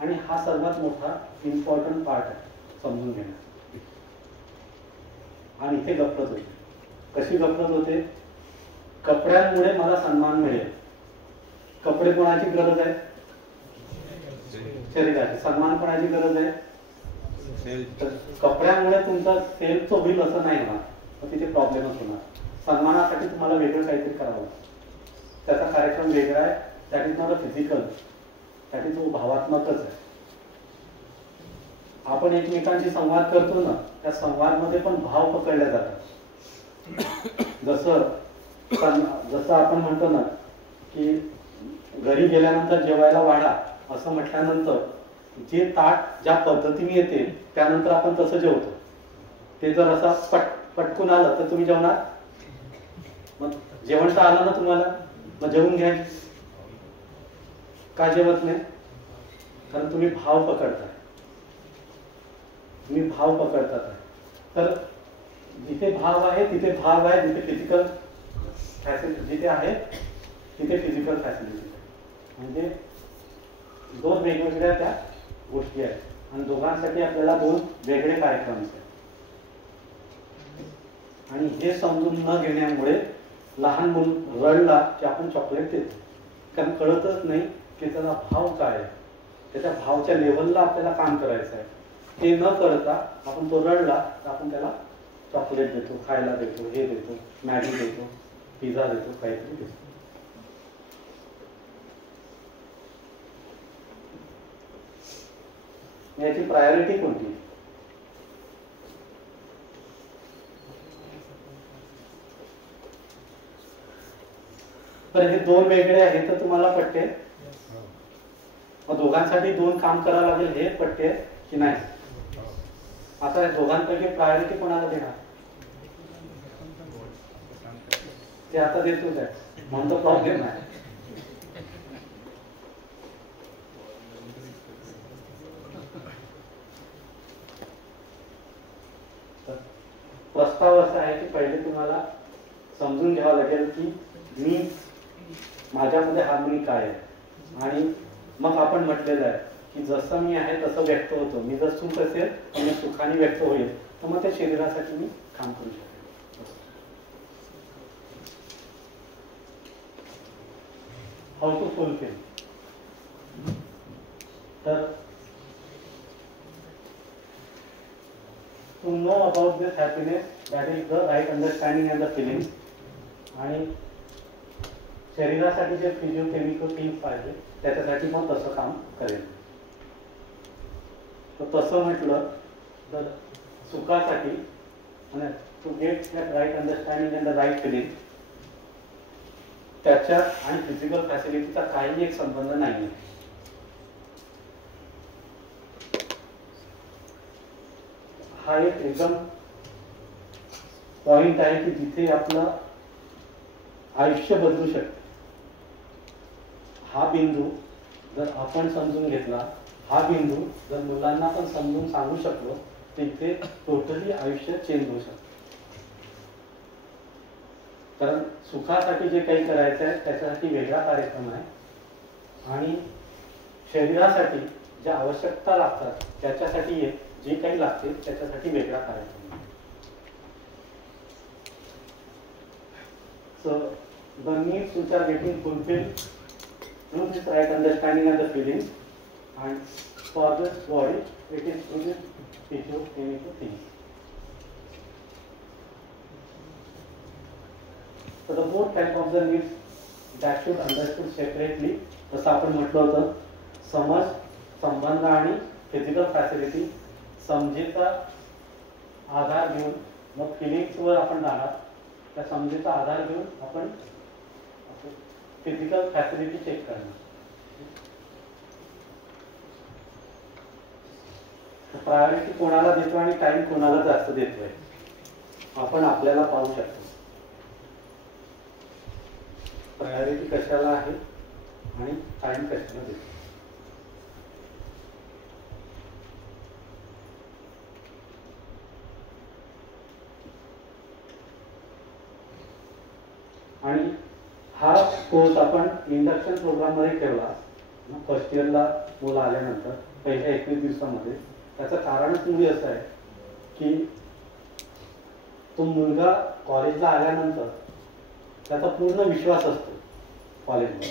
आणि हा सर्वात मोठा इम्पॉर्टंट पार्ट आहे समजून घेणं. आणि इथे गफलत होते. कशी गफलत होते? कपड्यांमुळे मला सन्मान मिळेल. कपडे कोणाची गरज आहे? शरीराची. सन्मान कोणाची गरज आहे? कपड्यामुळे तुमचा सेल्फ होईल असं नाही होणार, तर तिथे प्रॉब्लेमच होणार. सन्मानासाठी तुम्हाला वेगळं काहीतरी करावं लागतं. त्याचा कार्यक्रम वेगळा आहे. That is not a physical, that is भावात्मकच आहे. आपण एकमेकांशी संवाद करतो ना, त्या संवादमध्ये पण भाव पकडले जातात. जसं आपण म्हणतो ना की घरी गेल्यानंतर जेवायला वाढा असं म्हटल्यानंतर जे ताट ज्या पद्धतीने येते त्यानंतर आपण तसं जेवतो. ते जर असं पटकून आलं तर तुम्ही जेवणार? मग जेवण तर आलं ना तुम्हाला, मग जेवून घ्या. का जेवत नाही? कारण तुम्ही भाव पकडताय. तुम्ही भाव पकडतात. तर जिथे भाव आहे तिथे भाव आहे, जिथे फिजिकल फॅसिलिटी जिथे आहे तिथे फिजिकल फॅसिलिटी. म्हणजे दोन वेगवेगळ्या त्या गोष्टी आहेत आणि दोघांसाठी आपल्याला दोन वेगळे कार्यक्रम आहेत. आणि हे समजून न घेण्यामुळे लहान मूल रडला की आपण चॉकलेट देतो, कारण कळतच नाही की त्याचा भाव काय आहे. त्याच्या भावच्या लेवलला आपल्याला काम करायचं आहे. ते न करता आपण तो रडला तर आपण त्याला चॉकलेट देतो, खायला देतो, हे देतो, मॅगी देतो, पिझ्झा देतो, काहीतरी देतो. याची प्रायोरिटी कोणती? तर हे दोन वेगळे आहेत तर तुम्हाला पटते? मग दोघांसाठी दोन काम करावं लागेल हे पटते की नाही? आता दोघांपैकी प्रायोरिटी कोणाला देणार? ते आता देतोच आहे म्हणून तो प्रॉब्लेम आहे. प्रस्ताव असा आहे की पहिले तुम्हाला समजून घ्यावं लागेल की मी माझ्यामध्ये हार्मोनी काय आहे. आणि मग आपण म्हटलेलं आहे की जसं मी आहे तसं व्यक्त होतो. मी जर सुख असेल तर मी सुखाने व्यक्त होईल, तर मग त्या शरीरासाठी मी काम करू शकेल. How to fulfil. तर to know about this happiness, that is the right understanding and the feeling. आणि शरीरासाठी जे फिजिओकेमिकल थिंग्स पाहिजे त्याच्यासाठी मग तसं काम करेल. तर तसं म्हटलं तर सुखासाठी to get that right understanding and the right feeling, त्याच्यात आणि फिजिकल फॅसिलिटीचा काही एक संबंध नाही आहे. हा एक एकदम पॉइंट आहे की जिथे आपलं आयुष्य बदलू शकते. हा बिंदू जर आपण समजून घेतला, हा बिंदू जर मुलांना पण समजून सांगू शकलो, तिथे टोटली आयुष्य चेंज होऊ शकतं. कारण सुखासाठी जे काही करायचं आहे त्याच्यासाठी वेगळा कार्यक्रम आहे आणि शरीरासाठी ज्या आवश्यकता लागतात त्याच्यासाठी जे काही लागते त्याच्यासाठी वेगळा कार्यक्रम आहे. So the needs which are getting fulfilled through this right understanding and the feeling, and for this body it is through this physiochemical things. So the both type of the needs that should understood separately. जसं आपण म्हटलं होतं, समज, संबंध आणि physical facility. समजेचा आधार घेऊन मग फिलिंग्सवर आपण जाणार. त्या समजेचा आधार घेऊन आपण फिजिकल फॅसिलिटी चेक करणार. प्रायोरिटी कोणाला देतो आणि टाइम कोणाला जास्त देतोय आपण आपल्याला पाहू शकतो. प्रायोरिटी कशाला आहे आणि टाइम कशाला देतो. आणि हा कोर्स आपण इंडक्शन प्रोग्राम मध्ये ठेवला फर्स्ट इयरला मुलं आल्यानंतर पहिल्या 21 दिवसामध्ये. त्याचं कारणच मुळे असं आहे की तो मुलगा कॉलेजला आल्यानंतर त्याचा पूर्ण विश्वास असतो कॉलेजवर.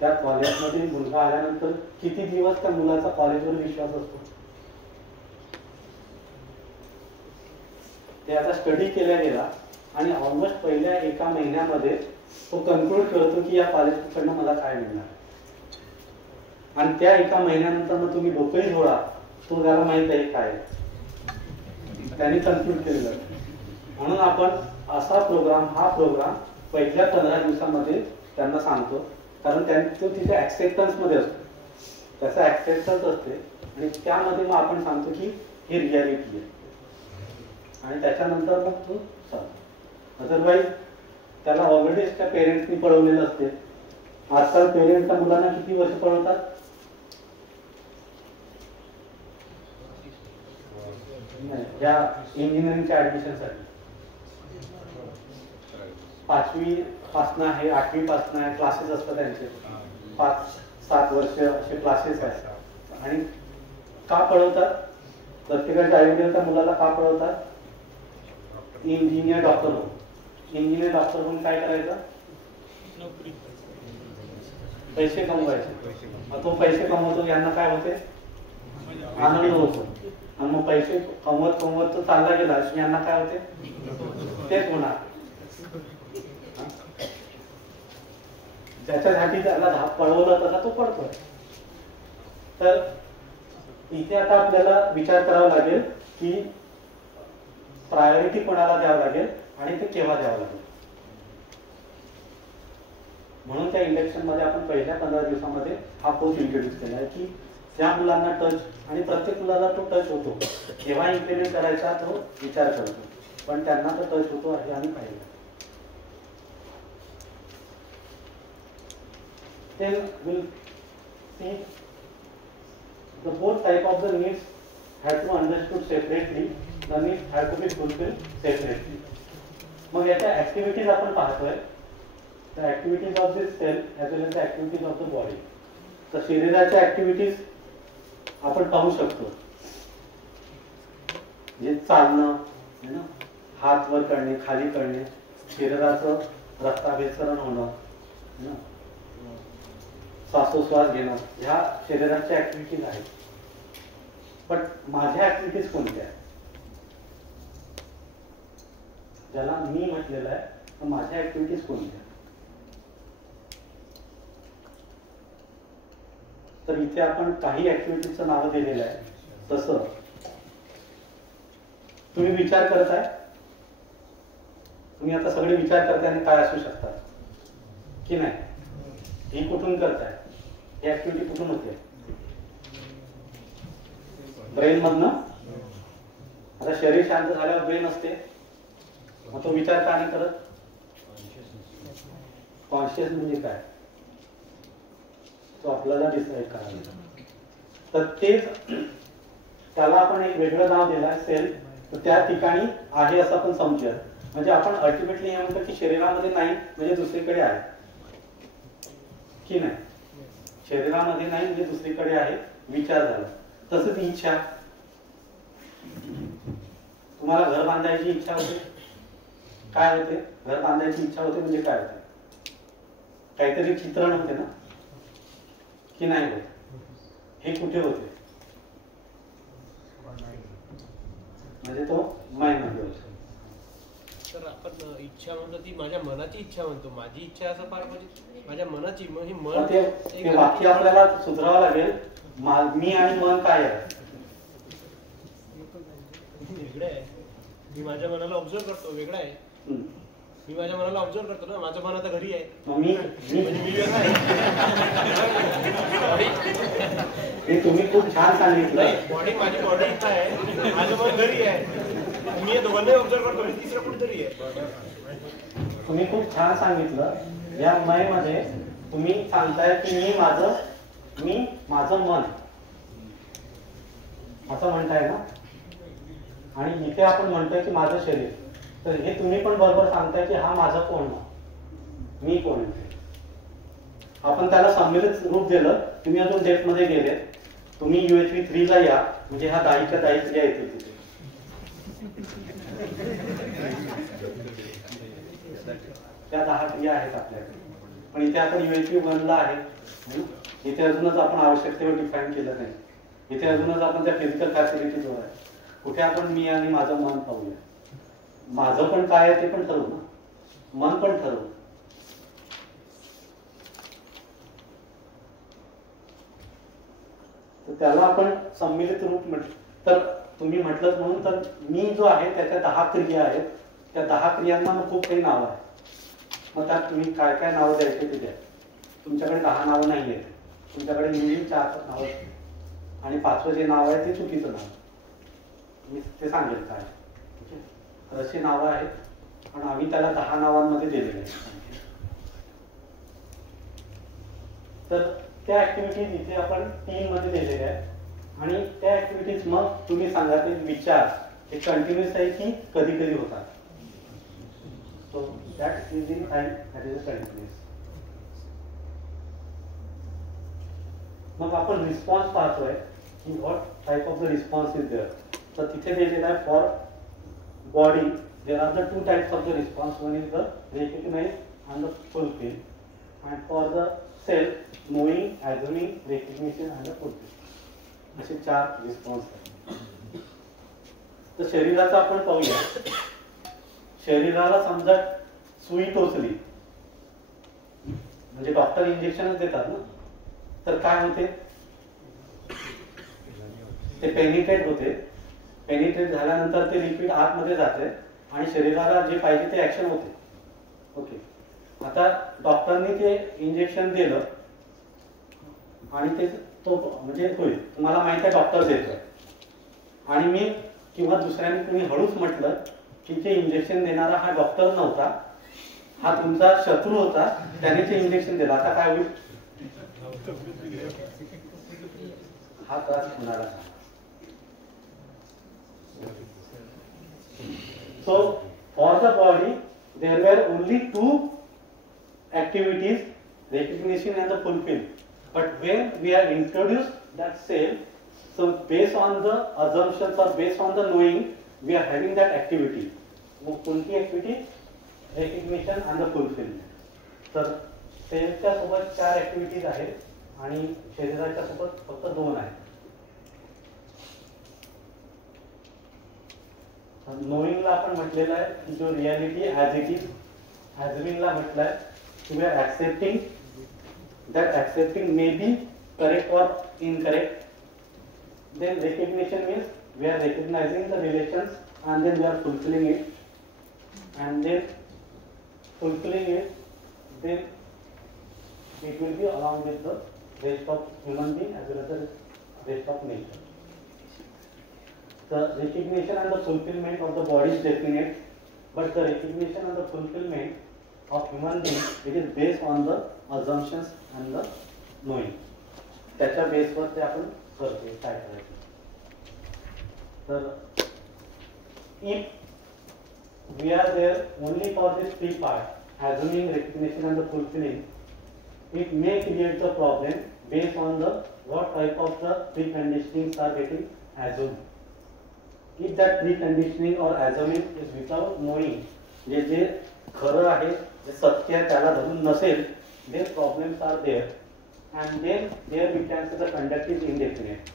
त्या कॉलेजमध्ये मुलगा आल्यानंतर किती दिवस त्या मुलाचा कॉलेजवर विश्वास असतो ते आता स्टडी केला गेला आणि ऑलमोस्ट पहिल्या 1 महिन्यामध्ये तो कन्क्लूड करतो की या कॉलेजकडनं मला काय मिळणार. आणि त्या 1 महिन्यानंतर मग तुम्ही डोकंही झोडा तो त्याला माहित आहे काय त्यांनी कन्क्लूड केलेलं. म्हणून आपण असा प्रोग्राम हा प्रोग्राम पहिल्या 15 दिवसामध्ये त्यांना सांगतो कारण तो तिथे ऍक्सेप्टन्स मध्ये असतो. त्याचा ऍक्सेप्टन्स असते आणि त्यामध्ये मग आपण सांगतो की ही रियालिटी आहे आणि त्याच्यानंतर मग तो सांगतो. अदरवाईज त्याला ऑलरेडी त्या पेरेंट्सनी पळवलेलं असते. आजकाल पेरेंट त्या मुलांना किती वर्ष पळवतात. या इंजिनिअरिंगच्या ऍडमिशनसाठी 5वी पासून आहे 8वी पासून आहे क्लासेस असतात त्यांचे 5-7 वर्ष असे क्लासेस आहेत. आणि का पळवतात प्रत्येकाच्या आईवडील त्या मुलाला का पळवतात. इंजिनियर डॉक्टर हो. इंजिनियर डॉक्टर म्हणून काय करायचं पैसे कमवायचे. तो पैसे कमवतो यांना काय होते आनंद होतो. आणि मग पैसे कमवत कमवत तो चालला गेला यांना काय होते तेच होणार. ज्याच्यासाठी त्याला पळवलं तसा तो पडतोय. तर इथे आता आपल्याला विचार करावा लागेल की प्रायोरिटी कोणाला द्यावं लागेल आणि ते केव्हा द्यावं लागेल. म्हणून त्या इंडक्शन मध्ये आपण पहिल्या 15 दिवसामध्ये हा कोर्स इंट्रोड्यूस केला आहे की ज्या मुलांना टच आणि प्रत्येक मुलाला तो टच होतो केव्हा इम्प्लिमेंट करायचा तो विचार करतो पण त्यांना तो टच होतो हे आम्ही पाहिलं. Then we'll see the both type of the needs have to understood separately. The needs have to be fulfilled separately. मग याच्या ऍक्टिव्हिटीज आपण पाहतोय. The activities of this cell as well as the activities of the body. तर शरीराच्या activities आपण पाहू शकतो. जे चालणं हात वर करणे खाली करणे शरीराचं रक्ताभिसरण होणं श्वासोश्वास घेणं ह्या शरीराच्या ऍक्टिव्हिटीज आहेत. पण माझ्या ऍक्टिव्हिटीज कोणत्या आहेत ज्याला मी म्हटलेलं आहे तर माझ्या ऍक्टिव्हिटीज कोणत्या. तर इथे आपण काही ऍक्टिव्हिटीजचं नाव दिलेलं आहे. तसं तुम्ही विचार करताय तुम्ही आता सगळे विचार करताय आणि काय असू शकतात की नाही. ही कुठून करताय ही ऍक्टिव्हिटी कुठून होते ब्रेन मधनं. आता शरीर शांत झाल्यावर ब्रेन असते मग तो विचार का नाही करत. कॉन्शियस म्हणजे काय तो आपल्याला डिसाईड करायला. तर तेच त्याला आपण एक वेगळं नाव दिलं आहे सेल. तर त्या ठिकाणी आहे असं आपण समजूया. म्हणजे आपण अल्टिमेटली हे म्हणतो की शरीरामध्ये नाही म्हणजे दुसरीकडे आहे की नाही. शरीरामध्ये नाही म्हणजे दुसरीकडे आहे विचार झाला. तसंच इच्छा तुम्हाला घर बांधायची इच्छा होते काय होते घर बांधायची इच्छा होते म्हणजे काय होते काहीतरी चित्रण होते ना की नाही होत. हे कुठे होते म्हणजे तो माइंड मध्ये होतो. तर आपण इच्छा म्हणतो ती माझ्या मनाची इच्छा म्हणतो. माझी इच्छा असं फार म्हणजे माझ्या मनाची मग ही मन ते वाक्य आपल्याला सुधारावं लागेल. मी आणि मन काय आहे वेगळं आहे. मी माझ्या मनाला ऑब्झर्व करतो वेगळं आहे. मी माझ्या मनाला ऑब्झर्व करतो ना, माझं मन आता घरी आहे. मी हे तुम्ही खूप छान सांगितलं. बॉडी माझी बॉडी इथं आहे, माझं मन घरी आहे. मी या दोघांनाही ऑब्झर्व करतो, तिसरं कुठेतरी आहे. तुम्ही खूप छान सांगितलं. या मध्ये तुम्ही सांगताय की मी माझं मन असं म्हणताय ना, आणि इथे आपण म्हणतोय की माझं शरीर. तर हे तुम्ही पण बरोबर सांगताय की हा माझं कोण, मी कोण. आपण त्याला सम्मिलित रूप दिलं. तुम्ही अजून डेप्थ मध्ये गेले. तुम्ही UHV 3 ला या, म्हणजे हा दाईच्या दाई क्रिया येते तिथे. त्या 10 क्रिया आहेत आपल्याकडे, पण इथे आपण UHV 1 ला आहे. इथे अजूनच आपण आवश्यकतेवर डिफाईन केलं नाही. इथे अजूनच आपण त्या फिजिकल फॅसिलिटीजवर आहे. कुठे आपण मी आणि माझं मन पाहूया. माझं पण काय आहे ते पण ठरवू ना, मन पण ठरवू. तर त्याला आपण सम्मिलित रूप म्हटलं. तर तुम्ही म्हटलं म्हणून, तर मी जो आहे त्याच्या 10 क्रिया आहेत. त्या 10 क्रियांना मग खूप काही नावं आहेत. मग त्यात तुम्ही काय काय नावं द्यायचे ते द्या. तुमच्याकडे 10 नावं नाही आहेत. तुमच्याकडे नेहमी 4 नावं, आणि 5वं जे नाव आहे ते चुकीचं नाव. मी ते सांगेल काय. तर अशी नावं आहेत, पण आम्ही त्याला 10 नावांमध्ये दिलेले आहेत. तर त्या ऍक्टिव्हिटीज इथे आपण 3 मध्ये दिलेल्या आहेत. आणि त्या ऍक्टिव्हिटीज मग तुम्ही सांगा ते विचार हे कंटिन्युअस आहे की कधी कधी होतात. So that is in time, that is continuous. मग आपण रिस्पॉन्स पाहतोय की what type of the response is there. तर तिथे दिलेला आहे for body there are the 2 types of the response. One is the recognize and the fulfill, and for the self knowing, assuming, recognition and the fulfill. असे 4 response आहेत. तर शरीराचा आपण पाहूया. शरीराला समजा सुई टोचली, म्हणजे डॉक्टर इंजेक्शनच देतात ना, तर काय होते, ते पेनिट्रेट होते. पेनिट्रेट झाल्यानंतर ते लिक्विड आतमध्ये जाते आणि शरीराला जे पाहिजे ते ऍक्शन होते. ओके. आता डॉक्टरने ते इंजेक्शन दिलं आणि ते तो म्हणजे होईल, तुम्हाला माहिती आहे डॉक्टर देतोय, आणि मी किंवा दुसऱ्याने तुम्ही हळूच म्हटलं की जे इंजेक्शन देणारा हा डॉक्टर नव्हता, हा तुमचा शत्रू होता, त्याने ते इंजेक्शन दिलं. आता काय होईल, हा त्रास होणारा. So for the body there were only 2 activities, recognition and the fulfill. But when we have introduced that cell, so based on the assumptions or based on the knowing, we are having that activity. मग कोणती activity, recognition and the fulfillment. तर सेलच्या सोबत 4 activities आहेत आणि शरीराच्या सोबत फक्त 2 आहेत. नोईंगला आपण म्हटलेलं आहे की जो रियालिटी ॲज इट इज, ॲझ्युमिंगला म्हटलंय की we are accepting that accepting may be correct or incorrect. Then recognition means we are recognizing the relations and then we are fulfilling it, and then fulfilling it, then it will be along with the rest of human being as well as the rest of nature. The recognition and the fulfillment of the body is definite, but the recognition and the fulfillment of human being, it is based on the assumptions and the knowing. त्याच्या बेसवर ते आपण करतो काय करायचं. तर if we are there only for this 3 parts, assuming, recognition and the fulfilling, it may create the problem based on the what type of the preconditionings are getting assumed. If that preconditioning or assuming is without knowing, जे खरं आहे, जे सत्य आहे त्याला धरून नसेल, then problems are there, and then there we can say the conduct is indefinite.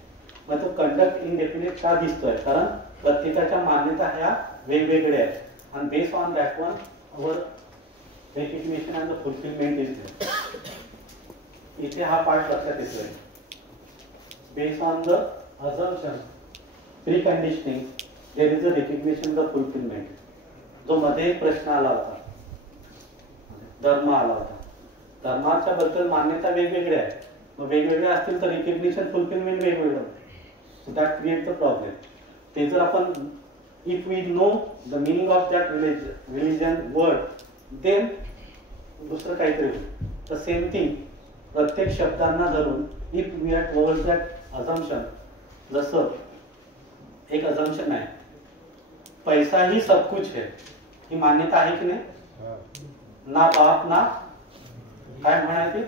मग तो conduct indefinite का दिसतोय, कारण प्रत्येकाच्या मान्यता ह्या वेगवेगळ्या आहेत, and based on that one our recognition and the fulfillment is there. इथे हा पार्ट लक्षात येतोय. Based on the assumption, preconditioning, there is a recognition, the fulfillment. जो मध्ये एक प्रश्न आला होता धर्म आला होता. धर्माच्या बद्दल मान्यता वेगवेगळ्या आहेत. मग वेगवेगळ्या असतील तर रिकग्निशन फुलफिलमेंट वेगवेगळं होतं. So that create the problem. ते जर आपण if we know the meaning of that religion word then दुसरं काहीतरी होईल. द सेम थिंग प्रत्येक शब्दांना धरून if we are towards that assumption. जसं एक अझम्पशन आहे, पैसा ही सब कुछ है, ही मान्यता आहे की नाही? ना बाप ना काय म्हणायची,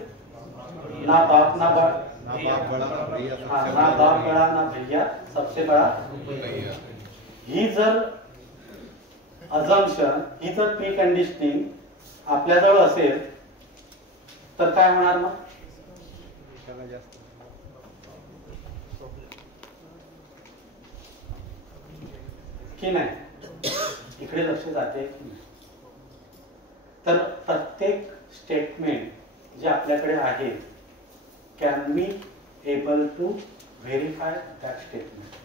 ना बाप ना बड़ा, ना बाप बड़ा ना भैया सबसे बड़ा. ही जर अझम्पशन, ही जर प्री कंडिशनिंग आपल्याजवळ असेल तर काय होणार मग? की नाही? इकडे लक्ष जाते की नाही? तर प्रत्येक स्टेटमेंट जे आपल्याकडे आहे can be able to verify that statement.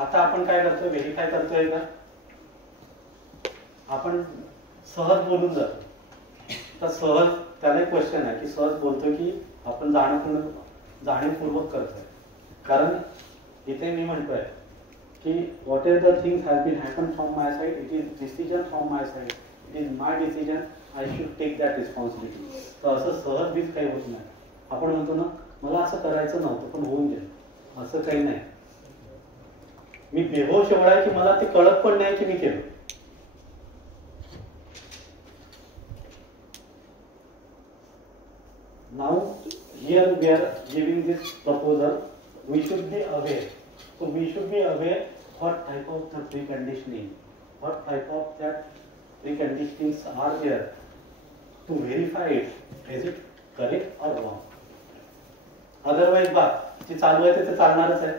आता आपण काय करतोय? व्हेरीफाय करतोय का? आपण सहज बोलून जातो. तर सहज त्याला एक क्वेश्चन आहे की सहज बोलतोय की आपण जाणीवपूर्वक करतोय. कारण इथे मी म्हणतोय की whatever the things have been happen from my side, it is decision from my side, it is my decision, I should take that responsibility. तर असं सहज बीज काही होत नाही. आपण म्हणतो ना मला असं करायचं नव्हतं पण होऊन गेलं, असं काही नाही. मी बेहोश एवढा आहे की मला ते कळत पण नाही की मी केलं. Now here we are giving this proposal. We should be aware. So we should be aware what type of the preconditioning, what type of that preconditionings are there to verify it. Is it correct or wrong? Otherwise बात जी चालू आहे ते चालणारच आहे.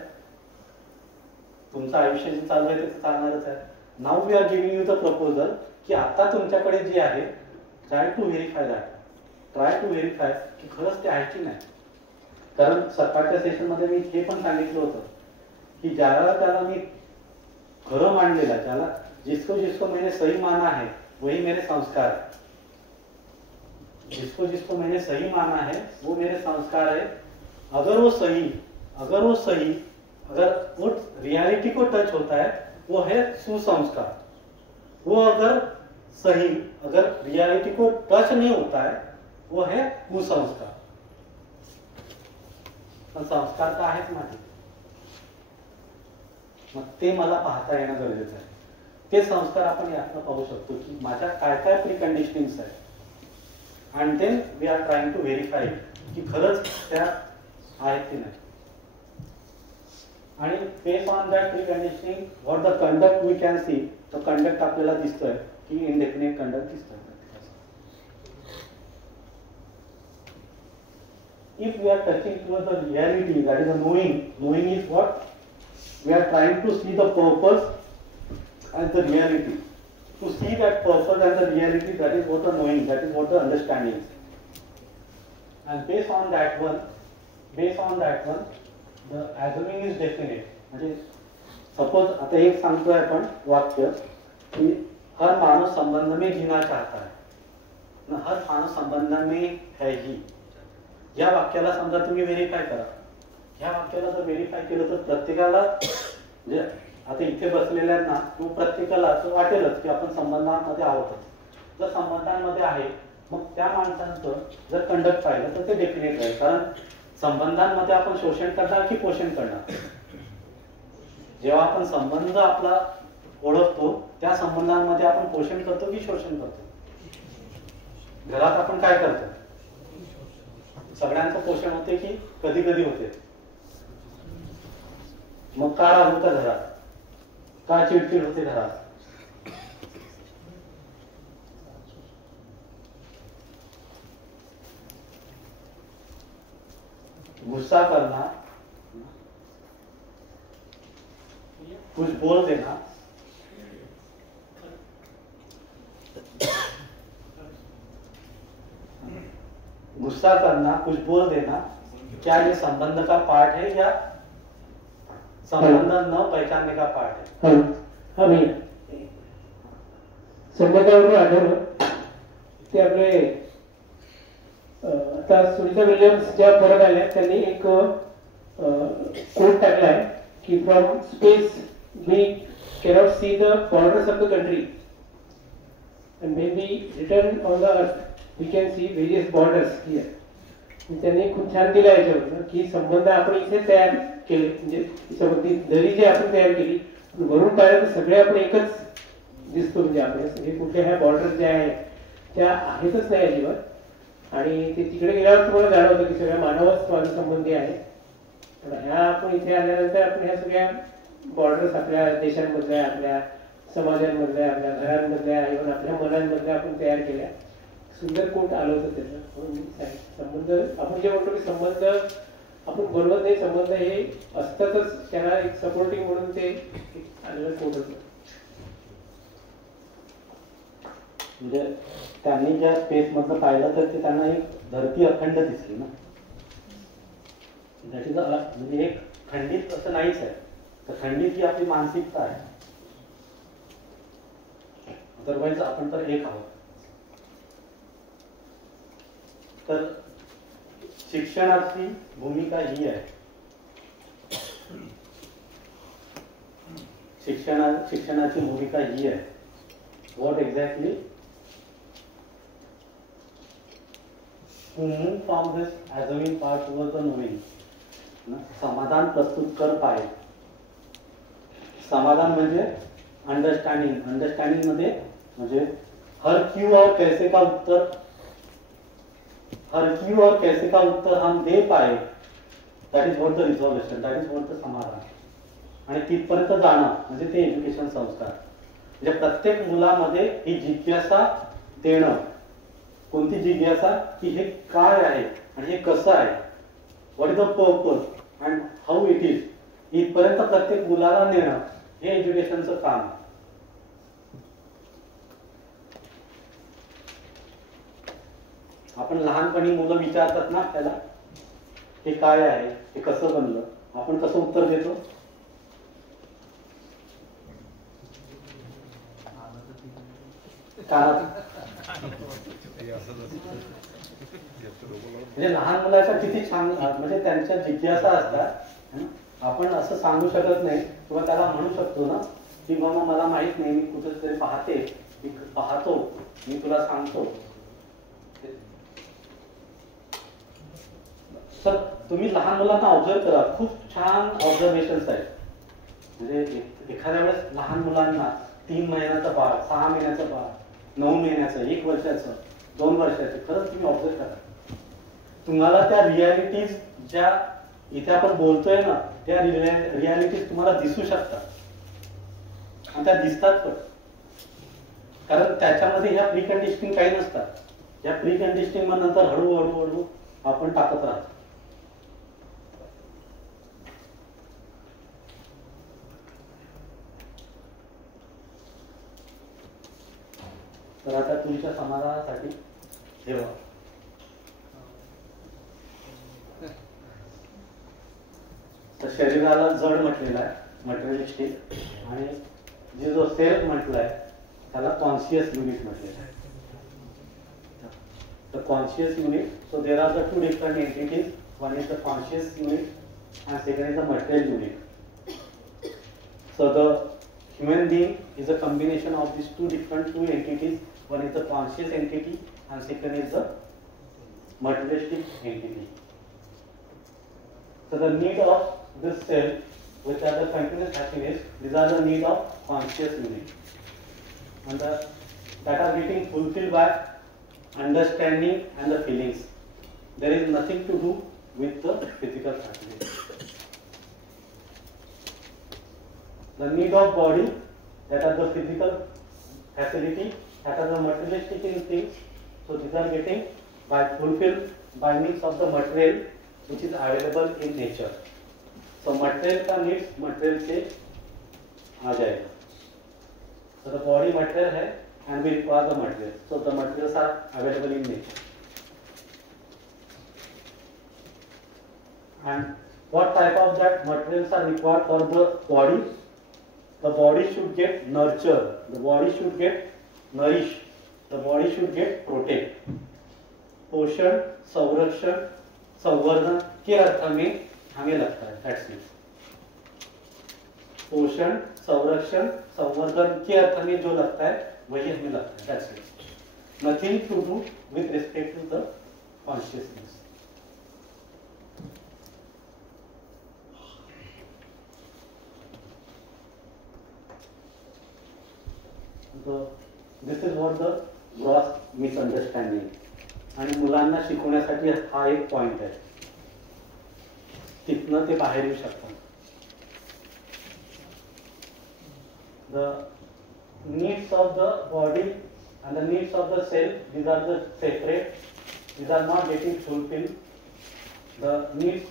तुमचं आयुष्य जे चालू आहे ते चालणारच आहे. Now we are giving you the proposal की आता तुमच्याकडे जे आहे try to verify that. Try to verify की खरंच ते आहे की नाही. कारण सकाळच्या सेशन मध्ये मी हे पण सांगितलं होतं की ज्याला त्याला मी खरं मांडलेलं, ज्याला जिसको जिसको मैंने सही माना है वही मेरे संस्कार है. जिसको जिसको मैंने सही माना है वो मेरे संस्कार है. अगर वो रियलिटी को टच होता है वो है सुसंस्कार. वो अगर रियलिटी को टच नहीं होता है वो है कुसंस्कार. पण संस्कार तर आहेच माझे. मग ते मला पाहता येणं गरजेचं आहे. ते संस्कार आपण यातनं पाहू शकतो की माझ्या काय काय प्रीकंडिशनिंग्स आहेत and then we are trying to verify की खरंच त्या आहेत की नाही. आणि based on that preconditioning what the conduct we can see. तो कंडक्ट आपल्याला दिसतोय की इनडेफिनेट कंडक्ट दिसतोय. If we are touching towards the reality, that is the knowing. Knowing is what? We are trying to see the purpose and the reality. To see that purpose and the reality, that is what the knowing, that is what the understanding is. And based on that one, the assuming is definite. म्हणजे suppose आता एक सांगतोय आपण वाक्य कि हर मानव संबंध में जीना चाहता है, ना हर मानव संबंध में है ही. या वाक्याला समजा तुम्ही व्हेरीफाय करा. या वाक्याला जर व्हेरीफाय केलं तर प्रत्येकाला म्हणजे आता इथे बसलेल्यांना प्रत्येकाला असं वाटेलच की आपण संबंधांमध्ये आहोतच. जर संबंधांमध्ये आहे मग त्या माणसांचं जर कंडक्ट पाहिलं तर ते डेफिनेट राहील. कारण संबंधांमध्ये आपण शोषण करणार की पोषण करणार. जेव्हा आपण संबंध आपला ओळखतो त्या संबंधांमध्ये आपण पोषण करतो की शोषण करतो. घरात आपण काय करतो? सगळ्यांचं पोषण होते की कधी कधी होते. मग का राग होता घरात, का चिडचिड होते घरात. गुस्सा करना, कुछ बोल देना, गुस्सा करना, कुछ बोल देना, क्या ये संबंध का पार्ट है या संबंध न पहचानने का पार्ट है? हाँ भैया. संबंधावरून आढळलं ते आपले आता सुनीता विल्यम्स ज्या परत आल्या त्यांनी एक कोट टाकलाय की from space we cannot see the borders of the country and when we return on the earth we can see various borders here. त्यांनी खूप छान दिलं याच्यावर की संबंध आपण इथे तयार केले, म्हणजे ती दरी जी आपण तयार केली वरून पाहिलं तर सगळे आपण एकच दिसतो, म्हणजे आपण सगळे कुठल्या ह्या बॉर्डर ज्या आहेत त्या आहेतच नाही अजिबात. आणि ते तिकडे गेल्यावर तुम्हाला जाणवतं की सगळ्या मानवच माझं संबंधी आहे. पण ह्या आपण इथे आल्यानंतर आपण ह्या सगळ्या बॉर्डर्स आपल्या देशांमधल्या, आपल्या समाजांमधल्या, आपल्या घरांमधल्या, इव्हन आपल्या मनांमधल्या आपण तयार केल्या. सुंदर कोट आलं होतं त्याचं. म्हणून संबंध आपण जे म्हणतो की संबंध आपण बनवत नाही, संबंध हे असतातच, त्यांना एक सपोर्टिंग म्हणून ते आलेलं कोट होतं. म्हणजे त्यांनी ज्या स्पेस मधलं पाहिलं तर ते त्यांना एक धरती अखंड दिसली ना. दॅट इज म्हणजे एक खंडित असं नाहीच आहे, तर खंडित ही आपली मानसिकता आहे. अदरवाईज आपण तर एक आहोत. तर शिक्षणाची भूमिका ही आहे. शिक्षणाची भूमिका ही आहे. What exactly to move from this assuming part towards the knowing. समाधान प्रस्तुत कर पाए. समाधान म्हणजे अंडरस्टँडिंग. अंडरस्टँडिंग मध्ये म्हणजे हर क्यों और कैसे का उत्तर, हर क्यों और कैसे का उत्तर हम दे पाए, that is what the resolution, that is what the समाधान. आणि तिथपर्यंत जाणं म्हणजे ते एज्युकेशन संस्कार. म्हणजे प्रत्येक मुलामध्ये ही जिज्ञासा देणं. कोणती जिज्ञासा की हे काय आहे आणि हे कसं आहे, what is the purpose and how it is, इथपर्यंत प्रत्येक मुलाला नेणं हे एज्युकेशनचं काम. आपण लहानपणी मुलं विचारतात ना आपल्याला हे काय आहे, हे कसं बनलं, आपण कसं उत्तर देतो? म्हणजे लहान मुलाच्या किती छान, म्हणजे त्यांच्या जिज्ञासा असतात. आपण असं सांगू शकत नाही किंवा त्याला म्हणू शकतो ना की बाबा मला माहित नाही, मी कुठेतरी पाहते, मी पाहतो, मी तुला सांगतो. सर तुम्ही लहान मुलांना ऑब्झर्व करा, खूप छान ऑब्झर्वेशन्स आहेत. म्हणजे एखाद्या वेळेस लहान मुलांना 3 महिन्याचं बाळ, 6 महिन्याचं बाळ, 9 महिन्याचं, 1 वर्षाचं, 2 वर्षाचं, खरंच तुम्ही ऑब्झर्व करा. तुम्हाला त्या रियालिटीज ज्या इथे आपण बोलतोय ना त्या रियालिटीज तुम्हाला दिसू शकतात आणि त्या दिसतात पण. कारण त्याच्यामध्ये ह्या प्री कंडिशनिंग काही नसतात. या प्री कंडिशनिंग मग नंतर हळूहळू आपण टाकत राहतो. तर आता तुमच्या समाधानासाठी ठेवा. तर शरीराला जड म्हटलेलं आहे, मटेरियलिस्टिक, आणि जे जो सेल्फ म्हटलाय त्याला कॉन्शियस युनिट म्हटलेलं आहे. The conscious unit, so there are the 2 different entities. One is the conscious unit and second is the material unit. So the human being is a combination of these two entities. One is the conscious entity and second is the materialistic entity. So the need of this cell, which are the continuous happiness, these are the need of conscious unit, and that are getting fulfilled by understanding and the feelings. There is nothing to do with the physical happiness. The need of body, that are the physical facility, that are the materialistic in things, so these are getting fulfilled by means of the material which is available in nature. So material का needs material से आ जाएगा. So the body material है and we require the materials. So the materials are available in nature. And what type of that materials are required for the body? The body should get nurture. The body should get nourish, the body should get protect. पोषण, संरक्षण, संवर्धन के अर्थ में हमें लगता है, that's it. पोषण, संरक्षण, संवर्धन के अर्थ में जो लगता है वही हमें लगता है, that's it. Nothing to do with respect to the consciousness. This is what the gross misunderstanding. आणि मुलांना शिकवण्यासाठी हा एक पॉइंट आहे, तिथनं ते बाहेर येऊ शकतात. The needs of the body and the needs of the cell, these are the separate, these are not getting fulfilled. The needs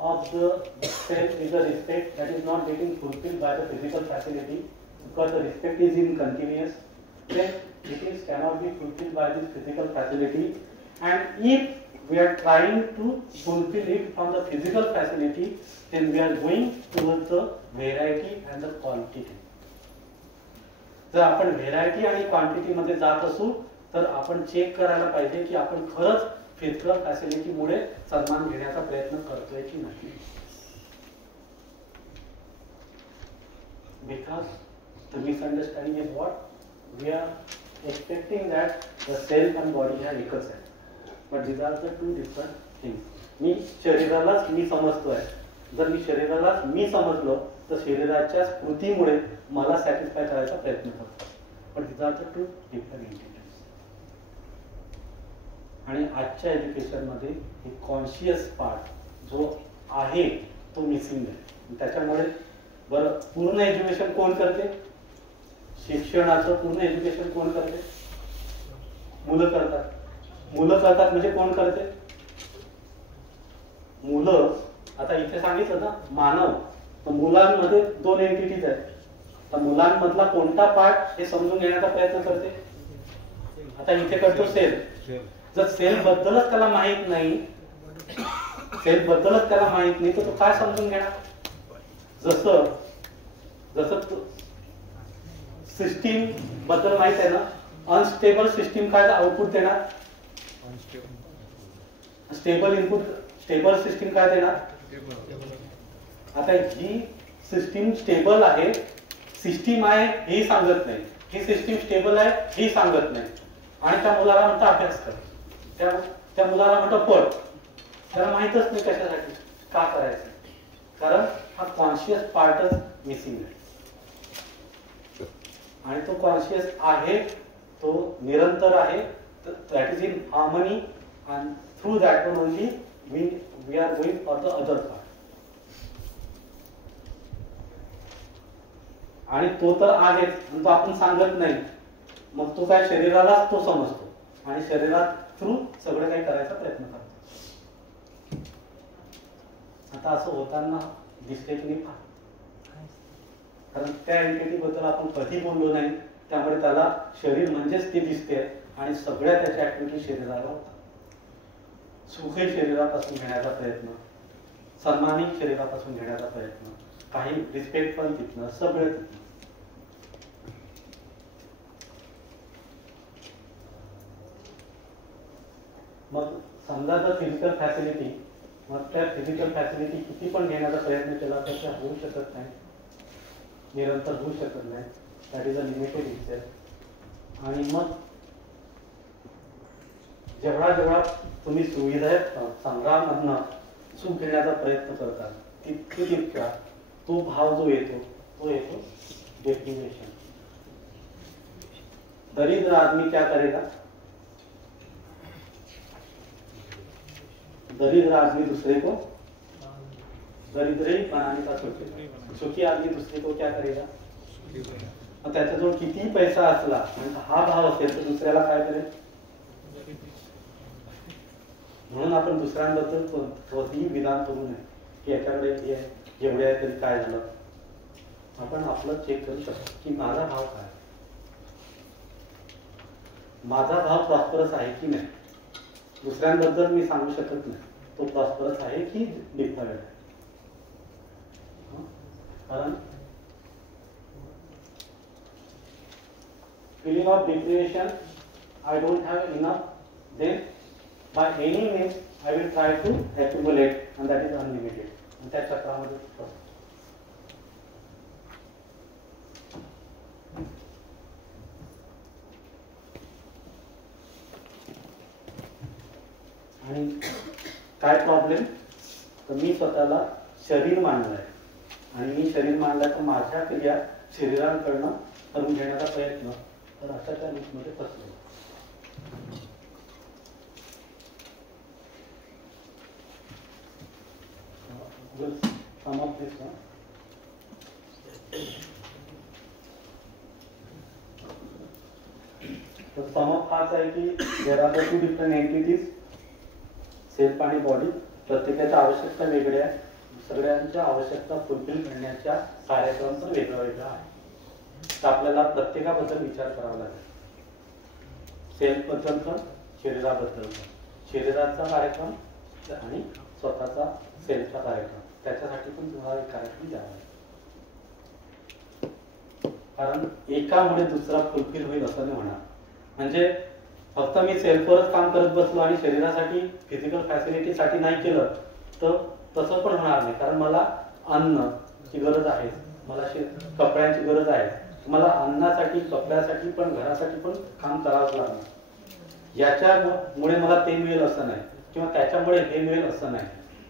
of the cell is the respect that is not getting fulfilled by the physical facility, because the respect is incontinuous. Then it is cannot be fulfilled by this physical facility, and if we are trying to fulfill it from the physical facility, then we are going towards the variety and the quantity. जर आपण variety आणि quantity मध्ये जात असू तर आपण check करायला पाहिजे की आपण खरंच फिजिकल फॅसिलिटीमुळे सन्मान घेण्याचा प्रयत्न करतोय की नाही. Because the misunderstanding is what we are expecting that the self and body ह्या एकच आहे, but these are the two different things. मी शरीरालाच मी समजतोय, जर मी शरीरालाच मी समजलो तर शरीराच्या स्मृतीमुळे मला सॅटिस्फाय करायचा प्रयत्न करतो, पण तिचा अर्थ टू डिफरंट एंटिटीज. आणि आजच्या एज्युकेशन मध्ये हे कॉन्शियस पार्ट जो आहे तो मिसिंग आहे. त्याच्यामुळे बरं पूर्ण एज्युकेशन कोण करते? शिक्षणाचं पूर्ण एज्युकेशन कोण करते? मुलं करतात. मुलं करतात म्हणजे कोण करते? मुलं. आता इथे सांगितलं ना मानव, तर मुलांमध्ये दोन एंटिटीज आहेत. तर मुलांमधला कोणता पार्ट हे समजून घेण्याचा प्रयत्न करते. आता इथे करतो सेल. जर सेल बद्दलच त्याला माहित नाही, सेल बद्दलच त्याला माहित नाही तर तो काय समजून घेणार? जसं जसं सिस्टीम बद्दल माहित आहे ना, अनस्टेबल सिस्टीम काय आउटपुट देणार? स्टेबल इनपुट, स्टेबल सिस्टीम काय देणार? आता ही सिस्टीम स्टेबल आहे, सिस्टीम आहे हे सांगत नाही, ही सिस्टीम स्टेबल आहे हे सांगत नाही, आणि त्या मुलाला म्हणतो अभ्यास कर, त्या मुलाला म्हणतो पढ. त्याला माहितच नाही कशासाठी का करायचं, कारण हा कॉन्शियस पार्टच मिसिंग आहे. आणि तो कॉन्शियस आहे, तो निरंतर आहे, that is in harmony, and through that one only we are going for the other part. आणि तो तर आहेच, तो आपण सांगत नाही, मग तो काय शरीरालाच तो समजतो आणि शरीरात थ्रू सगळं काही करायचा प्रयत्न करतो. आता असं होताना दिसते की नाही? कारण त्या एंटिटी बद्दल आपण कधी बोललो नाही, त्यामुळे त्याला शरीर म्हणजेच ते दिसते आणि सगळ्या त्याच्या ऍक्टिव्हिटी शरीराला होतात. सुखही शरीरापासून घेण्याचा प्रयत्न, सन्मानही शरीरापासून घेण्याचा प्रयत्न, काही रिस्पेक्ट पण तिथनं, सगळं तिथनं. मग समजा जर फिजिकल फॅसिलिटी, मग त्या फिजिकल फॅसिलिटी किती पण घेण्याचा प्रयत्न केला तर त्या होऊ शकत नाही, निरंतर होऊ शकत नाही. That is a limited itself. आणि मग जेवढा जेवढा तुम्ही सुविधा संग्रहामधनं सुख घेण्याचा प्रयत्न करता तितका तो भाव जो येतो तो येतो डेप्रिवेशन. दरिद्र आदमी क्या करेगा? दरिद्र आदमी दूसरे को दरिद्र ही बनाने का सोचेगा, सुखी आदमी दूसरे को क्या करेगा? त्याच्याजवळ किती पैसा असला आणि हा भाव असेल तर दुसऱ्याला काय करेल? म्हणून आपण दुसऱ्यांबद्दल कधीही विधान करू नये की याच्याकडे एवढे आहे तरी काय झालं. आपण आपलं चेक करू शकतो की माझा भाव काय, माझा भाव प्रॉस्परस आहे की नाही. दुसऱ्यांबद्दल मी सांगू शकत नाही तो प्रॉस्परस आहे की डिफॉल्ट आहे. कारण feeling of deprivation, I don't have enough, then by any means I will try to accumulate, and that is unlimited. And त्या चक्रामध्ये फसतो. आणि काय प्रॉब्लेम, तर मी स्वतःला शरीर मानलंय आणि मी शरीर मानलंय तर माझ्या क्रिया शरीरांकडनं करून घेण्याचा प्रयत्न, तर अशा त्या लूपमध्ये फसलो. Sum of this one. तर sum of हाच आहे की there are the two different entities, self आणि बॉडी. प्रत्येकाच्या आवश्यकता वेगळ्या आहे, सगळ्यांच्या आवश्यकता फुलफिल करण्याच्या कार्यक्रम पण वेगळा वेगळा आहे. तर आपल्याला प्रत्येकाबद्दल विचार करावा लागेल. सेल्फ बद्दल पण, शरीराबद्दल पण, शरीराचा कार्यक्रम आणि स्वतःचा सेल्फचा कार्यक्रम, त्याच्यासाठी पण तुम्हाला एक कार्यक्रम द्यावा लागेल. कारण एकामुळे दुसरा फुलफिल होईल असं नाही होणार. म्हणजे फक्त मी सेल्फवरच काम करत बसलो आणि शरीरासाठी फिजिकल फॅसिलिटीसाठी नाही केलं तर तसं पण होणार नाही. कारण मला अन्नाची गरज आहे, मला कपड्यांची गरज आहे, मला अन्नासाठी, कपड्यासाठी पण, घरासाठी पण काम करावंच लागणार. याच्यामुळे मला ते मिळेल असं नाही, किंवा त्याच्यामुळे हे मिळेल असं नाही.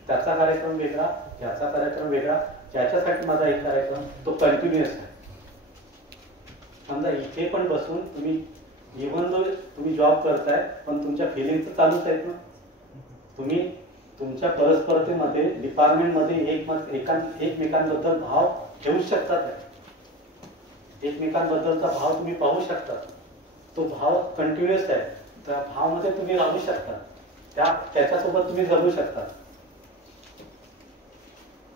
त्याचा कार्यक्रम वेगळा, याचा कार्यक्रम वेगळा, ज्याच्यासाठी माझा एक कार्यक्रम तो कंटिन्युअस आहे. समजा इथे पण बसून तुम्ही इव्हन जो तुम्ही जॉब करताय पण तुमच्या फिलिंग तर चालूच आहेत ना. तुम्ही तुमच्या परस्परतेमध्ये, डिपार्टमेंटमध्ये एकमेकांबद्दल भाव ठेवू शकतात, एकमेकांबद्दलचा भाव तुम्ही पाहू शकता. तो भाव कंटिन्युअस आहे, त्या भावामध्ये तुम्ही राहू शकता, त्याच्यासोबत तुम्ही जगू शकता.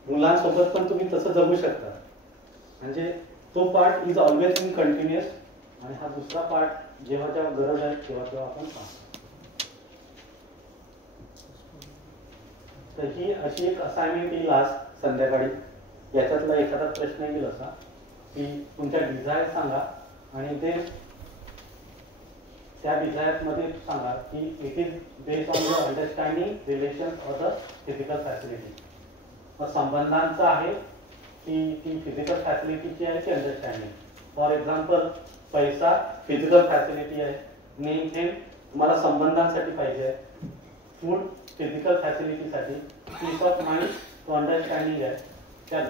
मुलांसोबत पण तुम्ही तसं जगू शकता. म्हणजे तो part is always in continuous, आणि हा दुसरा पार्ट जेव्हा जेव्हा गरज आहे तेव्हा आपण पाहतो. तर ही अशी एक असाइनमेंट येईल आज संध्याकाळी. याच्यातला एखादा प्रश्न येईल असा की तुमच्या डिझायर सांगा, आणि ते त्या डिझायर मध्ये सांगा की it is based on the understanding relations of the physical facility. मग संबंधांचं आहे की ती फिजिकल फॅसिलिटीची आहे की अंडरस्टँडिंग. फॉर एक्झाम्पल, पैसा फिजिकल फॅसिलिटी आहे, नेम फेम तुम्हाला संबंधांसाठी पाहिजे आहे, फूड फिजिकल फॅसिलिटीसाठी, पीस ऑफ माइंड तो अंडरस्टँडिंग आहे. त्या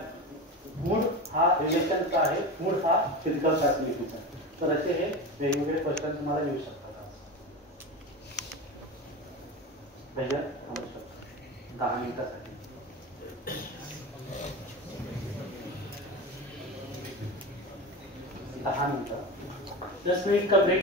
फूड हा रिलेशनचा आहे, फूड हा फिजिकल फॅसिलिटीचा आहे. तर असे हे वेगवेगळे क्वेश्चन तुम्हाला येऊ शकतात. भैया थांबू शकतो 10 मिनिटासाठी. 10 मिनिटं, 10 मिनिट का ब्रेक.